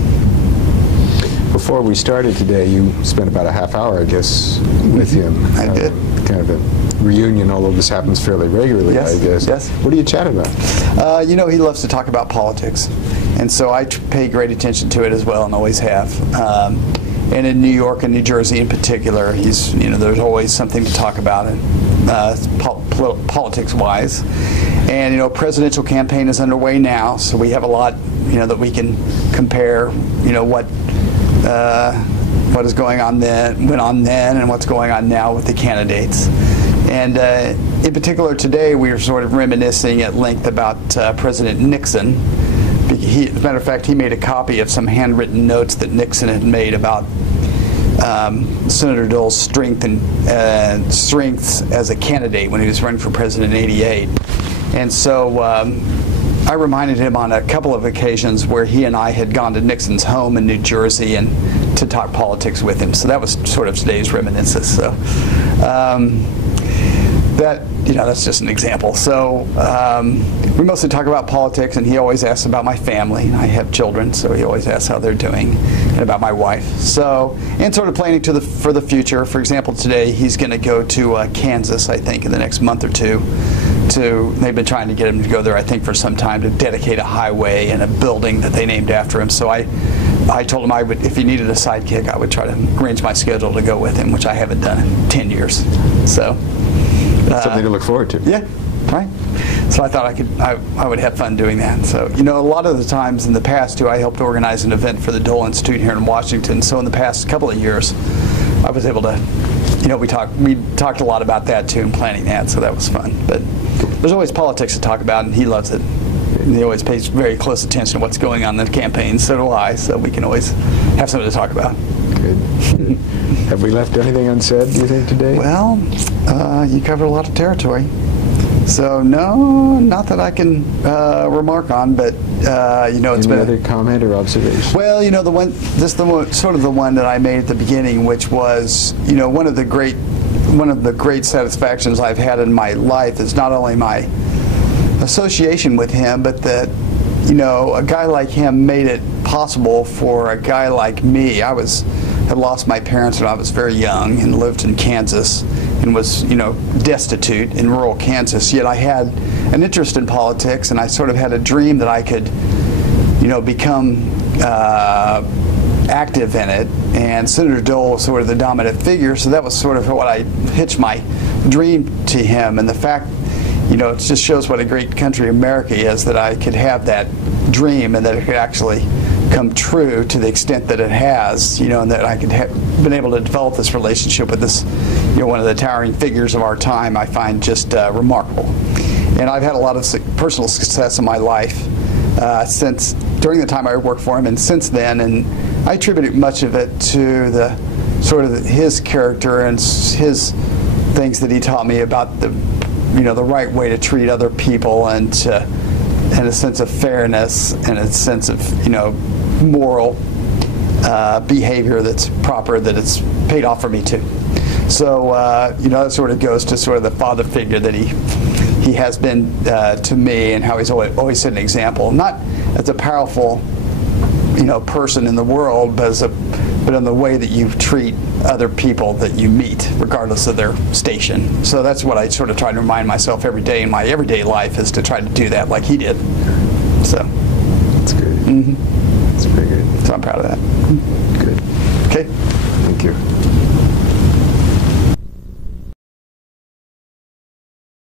Before we started today, you spent about a half hour, I guess, with him. I did. Kind of a reunion, although this happens fairly regularly, yes, I guess. Yes. What do you chat about? He loves to talk about politics, and so I pay great attention to it as well, and always have. And in New York and New Jersey in particular, there's always something to talk about, politics-wise. And presidential campaign is underway now, so we have a lot that we can compare. What is going on then, went on then, and what's going on now with the candidates. And in particular today, we were sort of reminiscing at length about President Nixon. As a matter of fact, he made a copy of some handwritten notes that Nixon had made about Senator Dole's strengths as a candidate when he was running for president in '88. And so I reminded him on a couple of occasions where he and I had gone to Nixon's home in New Jersey and to talk politics with him. So that was sort of today's reminiscence. So, that's just an example. So we mostly talk about politics, and he always asks about my family. And I have children, so he always asks how they're doing and about my wife. So, and sort of planning for the future. For example, today he's going to go to Kansas, I think, in the next month or two. They've been trying to get him to go there, I think, for some time to dedicate a highway and a building that they named after him. So I told him I would, if he needed a sidekick, I would try to arrange my schedule to go with him, which I haven't done in 10 years. So. Something to look forward to. Yeah, right. So I thought I would have fun doing that. So, a lot of the times in the past, too, I helped organize an event for the Dole Institute here in Washington. So in the past couple of years, I was able to, we talked a lot about that, too, and planning that, so that was fun. But there's always politics to talk about, and he loves it. And he always pays very close attention to what's going on in the campaign. So do I, so we can always have something to talk about. Good. Have we left anything unsaid, do you think, today? Well, you covered a lot of territory. So, no, not that I can remark on, but, it's been... Any other comment or observation? Well, sort of the one that I made at the beginning, which was, one of the great satisfactions I've had in my life is not only my association with him, but that, a guy like him made it possible for a guy like me. I had lost my parents when I was very young and lived in Kansas and was, destitute in rural Kansas. Yet I had an interest in politics, and I sort of had a dream that I could, become active in it. And Senator Dole was sort of the dominant figure, so that was sort of what I hitched my dream to him. And the fact, it just shows what a great country America is, that I could have that dream and that it could actually come true to the extent that it has, and that I could have been able to develop this relationship with this, one of the towering figures of our time, I find just remarkable. And I've had a lot of personal success in my life since during the time I worked for him and since then, and I attribute much of it to the sort of his character and his things that he taught me about the right way to treat other people and a sense of fairness and a sense of moral behavior that's proper, that it's paid off for me too. So that sort of goes to sort of the father figure that he has been to me, and how he's always set an example, not as a powerful person in the world, but in the way that you treat other people that you meet, regardless of their station. So that's what I sort of try to remind myself every day in my everyday life, is to try to do that like he did. So that's good. Mm-hmm. That's very good. So I'm proud of that. Good. Okay. Thank you.